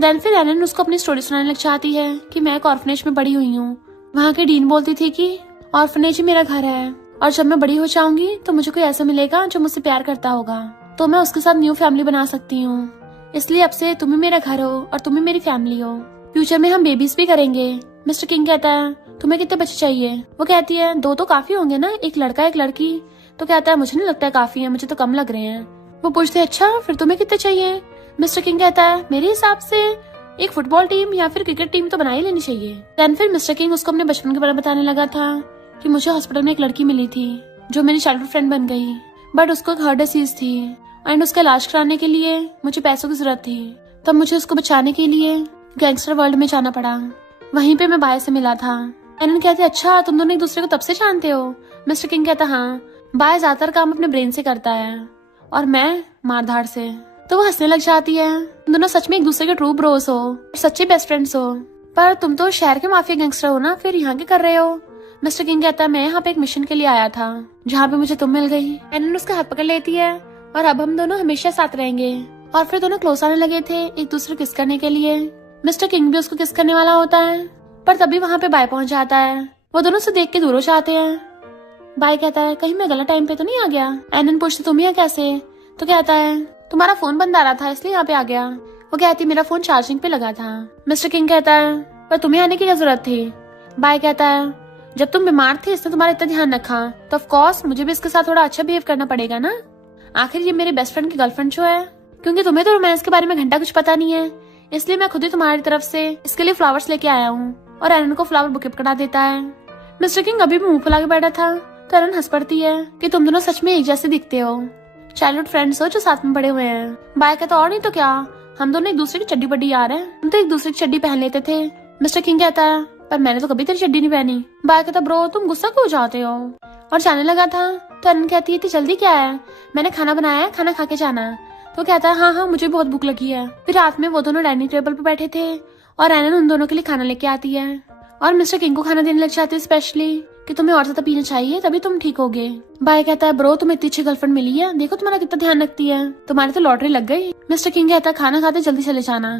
देन फिर एनन उसको अपनी स्टोरी सुनाने लग जाती है कि मैं एक ऑर्फनेज में बड़ी हुई हूँ। वहाँ के डीन बोलती थी कि ऑर्फनेज ही मेरा घर है और जब मैं बड़ी हो जाऊंगी तो मुझे कोई ऐसा मिलेगा जो मुझसे प्यार करता होगा तो मैं उसके साथ न्यू फैमिली बना सकती हूँ। इसलिए अब से तुम ही मेरा घर हो और तुम ही मेरी फैमिली हो। फ्यूचर में हम बेबीज भी करेंगे। मिस्टर किंग कहता है तुम्हें कितने बच्चे चाहिए? वो कहती है 2 तो काफी होंगे ना, एक लड़का एक लड़की। तो कहता है मुझे नहीं लगता है काफी है, मुझे तो कम लग रहे हैं। वो पूछते हैं अच्छा फिर तुम्हें कितने चाहिए? मिस्टर किंग कहता है मेरे हिसाब से एक फुटबॉल टीम या फिर क्रिकेट टीम तो बना ही लेनी चाहिए। देन फिर मिस्टर किंग उसको अपने बचपन के बारे में बताने लगा था कि मुझे हॉस्पिटल में एक लड़की मिली थी जो मेरी चाइल्डहुड फ्रेंड बन गई, बट उसको एक हार्ट डिसीज थी एंड उसका इलाज कराने के लिए मुझे पैसों की जरूरत थी। तब मुझे उसको बचाने के लिए गैंगस्टर वर्ल्ड में जाना पड़ा। वहीं पे मैं बाय से मिला था। एनन कहते अच्छा तुम दोनों एक दूसरे को तब से जानते हो? मिस्टर किंग कहता हाँ, बाय ज्यादातर काम अपने ब्रेन से करता है और मैं मारधाड़ से। तो वो हंसने लग जाती है। तुम दोनों सच में एक दूसरे के ट्रू ब्रोस हो और सच्चे बेस्ट फ्रेंड्स हो। पर तुम तो शहर के माफिया गैंगस्टर हो ना, फिर यहाँ क्या कर रहे हो? मिस्टर किंग कहता है मैं यहाँ पे एक मिशन के लिए आया था जहाँ पे मुझे तुम मिल गई। एनन उसका हाथ पकड़ लेती है और अब हम दोनों हमेशा साथ रहेंगे। और फिर दोनों क्लोज आने लगे थे एक दूसरे किस करने के लिए। मिस्टर किंग भी उसको किस करने वाला होता है, पर तभी वहाँ पे बाय पहुंच जाता है। वो दोनों से देख के दूर हो जाते हैं। बाय कहता है कहीं मैं गलत टाइम पे तो नहीं आ गया? एनन पूछती तुम यहाँ कैसे? तो कहता है तुम्हारा फोन बंद आ रहा था इसलिए यहाँ पे आ गया। वो कहती मेरा फोन चार्जिंग पे लगा था। मिस्टर किंग कहता है पर तुम्हें आने की क्या जरूरत थी? बाय कहता है जब तुम बीमार थे इसने तुम्हारा इतना ध्यान रखा तो ऑफ कोर्स मुझे भी इसके साथ थोड़ा अच्छा बिहेव करना पड़ेगा ना। आखिर ये मेरे बेस्ट फ्रेंड की गर्लफ्रेंड जो है, क्योंकि तुम्हें तो रोमांस के बारे में घंटा कुछ पता नहीं है, इसलिए मैं खुद ही तुम्हारी तरफ से इसके लिए फ्लावर्स लेके आया हूँ। और एनन को फ्लावर बुके पकड़ा देता है। मिस्टर किंग अभी भी मुंह फुला के बैठा था तो एनन हंस पड़ती है कि तुम दोनों सच में एक जैसे दिखते हो, चाइल्डहुड फ्रेंड्स हो जो साथ में बड़े हुए हैं। बाय कहता और नहीं तो क्या, हम दोनों एक दूसरे की चड्डी बड्डी यार हैं, हम तो एक दूसरे की चड्डी पहन लेते थे। मिस्टर किंग कहता है पर मैंने तो कभी तेरी चड्डी नहीं पहनी। बाय कहता ब्रो तुम गुस्सा क्यों जाते हो? और जाने लगा था तो एनन कहती है इतनी जल्दी क्या है, मैंने खाना बनाया है, खाना खा के जाना। तो कहता है हाँ मुझे बहुत भूख लगी है। फिर रात में वो दोनों डाइनिंग टेबल पे बैठे थे और एनन उन दोनों के लिए खाना लेके आती है और मिस्टर किंग को खाना देने लग जाती है स्पेशली कि तुम्हें और ज्यादा पीना चाहिए तभी तुम ठीक होगे। बाय कहता है ब्रो तुम्हें इतनी अच्छी गर्लफ्रेंड मिली है, देखो तुम्हारा कितना ध्यान रखती है, तुम्हारी तो लॉटरी लग गई। मिस्टर किंग कहता है खाना खाते जल्दी चले जाना।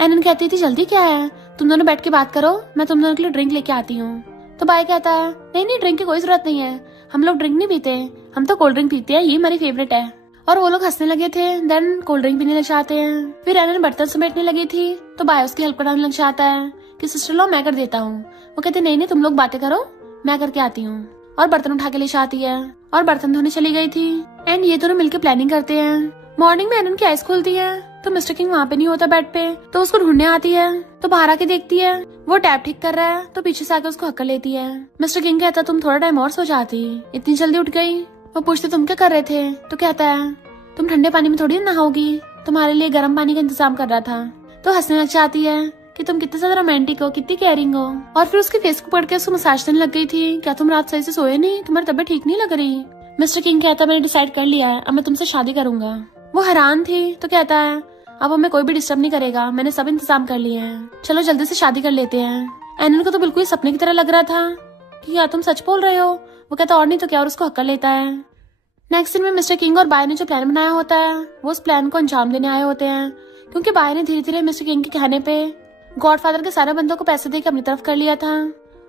एनन कहती थी जल्दी क्या है, तुम दोनों बैठ के बात करो, मैं तुम दोनों के लिए ड्रिंक लेके आती हूँ। तो बाय कहता है नहीं ड्रिंक की कोई जरूरत नहीं है, हम लोग ड्रिंक नहीं पीते, हम तो कोल्ड ड्रिंक पीते हैं, ये हमारी फेवरेट है। और वो लोग हंसने लगे थे। देन कोल्ड ड्रिंक पीने लग जाते हैं। फिर एनन बर्तन समेटने लगी थी तो बाय उसकी हेल्प कराने लग जाता है कि सिस्टर लो मैं कर देता हूँ। वो कहते नहीं तुम लोग बातें करो, मैं करके आती हूँ। और बर्तन उठा के ले जाती है और बर्तन धोने चली गई थी। एंड ये दोनों मिलकर प्लानिंग करते हैं। मॉर्निंग में एनन की आइज खुलती है तो मिस्टर किंग वहाँ पे नहीं होता बेड पे, तो उसको ढूंढने आती है। तो बाहर आके देखती है वो टैप ठीक कर रहा है तो पीछे से आकर उसको हक्कर लेती है। मिस्टर किंग कहता तुम थोड़ा टाइम और सो जाती, इतनी जल्दी उठ गई। वो पूछते तुम क्या कर रहे थे? तो कहता है तुम ठंडे पानी में थोड़ी नहाओगी, तुम्हारे लिए गर्म पानी का इंतजाम कर रहा था। तो हंसने लग जाती है कि तुम कितने ज्यादा रोमांटिक हो, कितनी केयरिंग हो। और फिर उसके फेस को पकड़ के उसको मसाज देने लग गई थी। क्या तुम रात सही से सोए नहीं, तुम्हारी तबीयत ठीक नहीं लग रही? मिस्टर किंग कहता मैंने डिसाइड कर लिया है, अब मैं तुमसे शादी करूंगा। वो हैरान थी तो कहता है अब हमें कोई भी डिस्टर्ब नहीं करेगा, मैंने सब इंतजाम कर लिए हैं, चलो जल्दी से शादी कर लेते हैं। एनन को तो बिल्कुल सपने की तरह लग रहा था कि क्या तुम सच बोल रहे हो? वो कहता और नहीं तो क्या, और उसको हक्कर लेता है। नेक्स्ट दिन में मिस्टर किंग और बाय ने जो प्लान बनाया होता है वो उस प्लान को अंजाम देने आए होते हैं, क्योंकि बाय ने धीरे धीरे मिस्टर किंग के कहने पे गॉडफादर के सारे बंदों को पैसे देकर अपनी तरफ कर लिया था।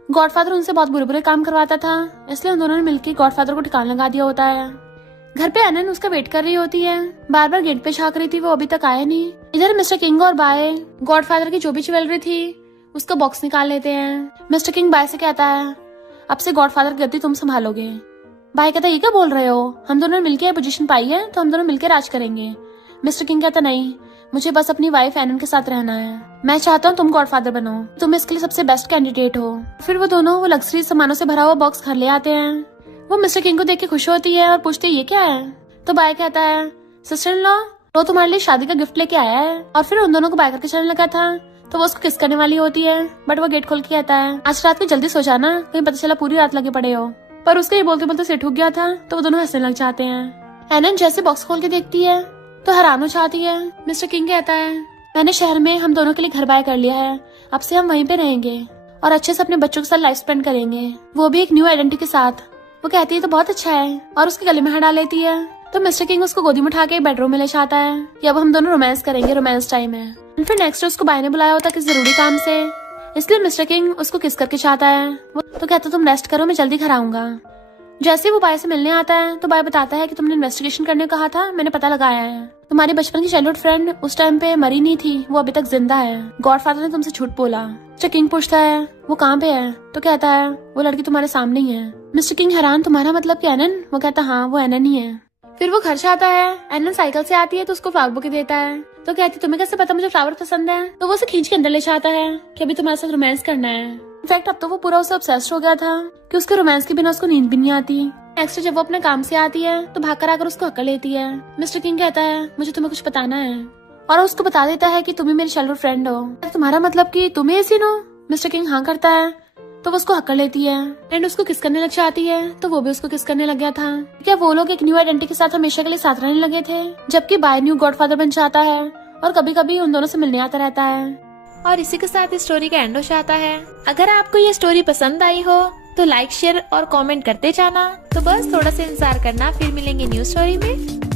गॉडफादर उनसे बहुत बुरे बुरे काम करवाता था, इसलिए उन दोनों ने मिलकर गॉडफादर को ठिकाना लगा दिया होता है। घर पे एनन उसका वेट कर रही होती है, बार बार गेट पे झांक रही थी, वो अभी तक आया नहीं। इधर मिस्टर किंग और बाय गॉडफादर की जो भी ज्वेलरी थी उसका बॉक्स निकाल लेते हैं। मिस्टर किंग बाय से कहता है अब से गॉडफादर की गद्दी तुम संभालोगे। बाय कहता ये क्या बोल रहे हो, हम दोनों ने मिलकर पोजीशन पाई है तो हम दोनों मिलकर राज करेंगे। मिस्टर किंग कहता नहीं, मुझे बस अपनी वाइफ एनन के साथ रहना है, मैं चाहता हूँ तुम गॉडफादर बनो, तुम इसके लिए सबसे बेस्ट कैंडिडेट हो। फिर वो दोनों वो लग्जरी सामानों से भरा हुआ बॉक्स घर ले आते हैं। वो मिस्टर किंग को देख के खुश होती है और पूछती है ये क्या है? तो बाय कहता है सिस्टर इन लॉ वो तुम्हारे लिए शादी का गिफ्ट लेके आया है। और फिर उन दोनों को बाय करके चलने लगा था तो वो उसको किस करने वाली होती है, बट वो गेट खोल के कहता है आज रात को जल्दी सो जाना, कहीं पता चला पूरी रात लगे पड़े हो। पर उसको ये बोलते बोलते सिर ठुक गया था तो वो दोनों हंसने लग जाते हैं। एनन जैसे बॉक्स खोल के देखती है तो हैरान हो जाती है। मिस्टर किंग कहता है मैंने शहर में हम दोनों के लिए घर बाय कर लिया है, अब से हम वहीं पे रहेंगे और अच्छे से अपने बच्चों के साथ लाइफ स्पेंड करेंगे, वो भी एक न्यू आइडेंटिटी के साथ। वो कहती है तो बहुत अच्छा है और उसके गले में हाथ डाल लेती है। तो मिस्टर किंग उसको गोदी में उठा के बेडरूम में ले जाता है कि अब हम दोनों रोमांस करेंगे, रोमांस टाइम है। फिर नेक्स्ट उसको बाय ने बुलाया होता किसी जरूरी काम से, इसलिए मिस्टर किंग उसको किस करके चाहता है। वो तो कहता तुम रेस्ट करो, मैं जल्दी घर आऊंगा। जैसे ही वो बाय से मिलने आता है तो बाय बताता है कि तुमने इन्वेस्टिगेशन करने को कहा था, मैंने पता लगाया है, तुम्हारी बचपन की चाइल्डहुड फ्रेंड उस टाइम पे मरी नहीं थी, वो अभी तक जिंदा है। गॉडफादर ने तुमसे झूठ बोला। मिस्टर किंग पूछता है वो कहाँ पे है, तो कहता है वो लड़की तुम्हारे सामने ही है। मिस्टर किंग हैरान, तुम्हारा मतलब कि एनन? वो कहता हाँ वो एनन ही है। फिर वो घर से आता है, एनन साइकिल से आती है तो उसको फ्लावर बुके देता है। तो कहती तुम्हें कैसे पता मुझे फ्लावर पसंद है? तो वो उसे खींच के अंदर ले जाता है कि अभी तुम्हारे साथ रोमांस करना है। इनफैक्ट अब तो वो पूरा उससे ऑब्सेस्ड हो गया था कि उसके रोमांस के बिना उसको नींद भी नहीं आती। नेक्स्ट जब वो अपने काम से आती है तो भाग कर आकर उसको हक्का लेती है। मिस्टर किंग कहता है मुझे तुम्हें कुछ बताना है, और उसको बता देता है कि तुम ही मेरी चाइल्डहुड फ्रेंड हो। तुम्हारा मतलब कि तुम ही सीन हो? मिस्टर किंग हाँ करता है। तो वो उसको हक्का लेती है एंड उसको किस करने लग जाती है, तो वो भी उसको किस करने लग गया था। क्या वो लोग एक न्यू आइडेंटिटी के साथ हमेशा के लिए साथ रहने लगे थे, जबकि बाय न्यू गॉडफादर बन जाता है और कभी कभी उन दोनों से मिलने आता रहता है। और इसी के साथ इस स्टोरी का एंड हो जाता है। अगर आपको ये स्टोरी पसंद आई हो तो लाइक शेयर और कमेंट करते जाना। तो बस थोड़ा सा इंतजार करना, फिर मिलेंगे न्यू स्टोरी में।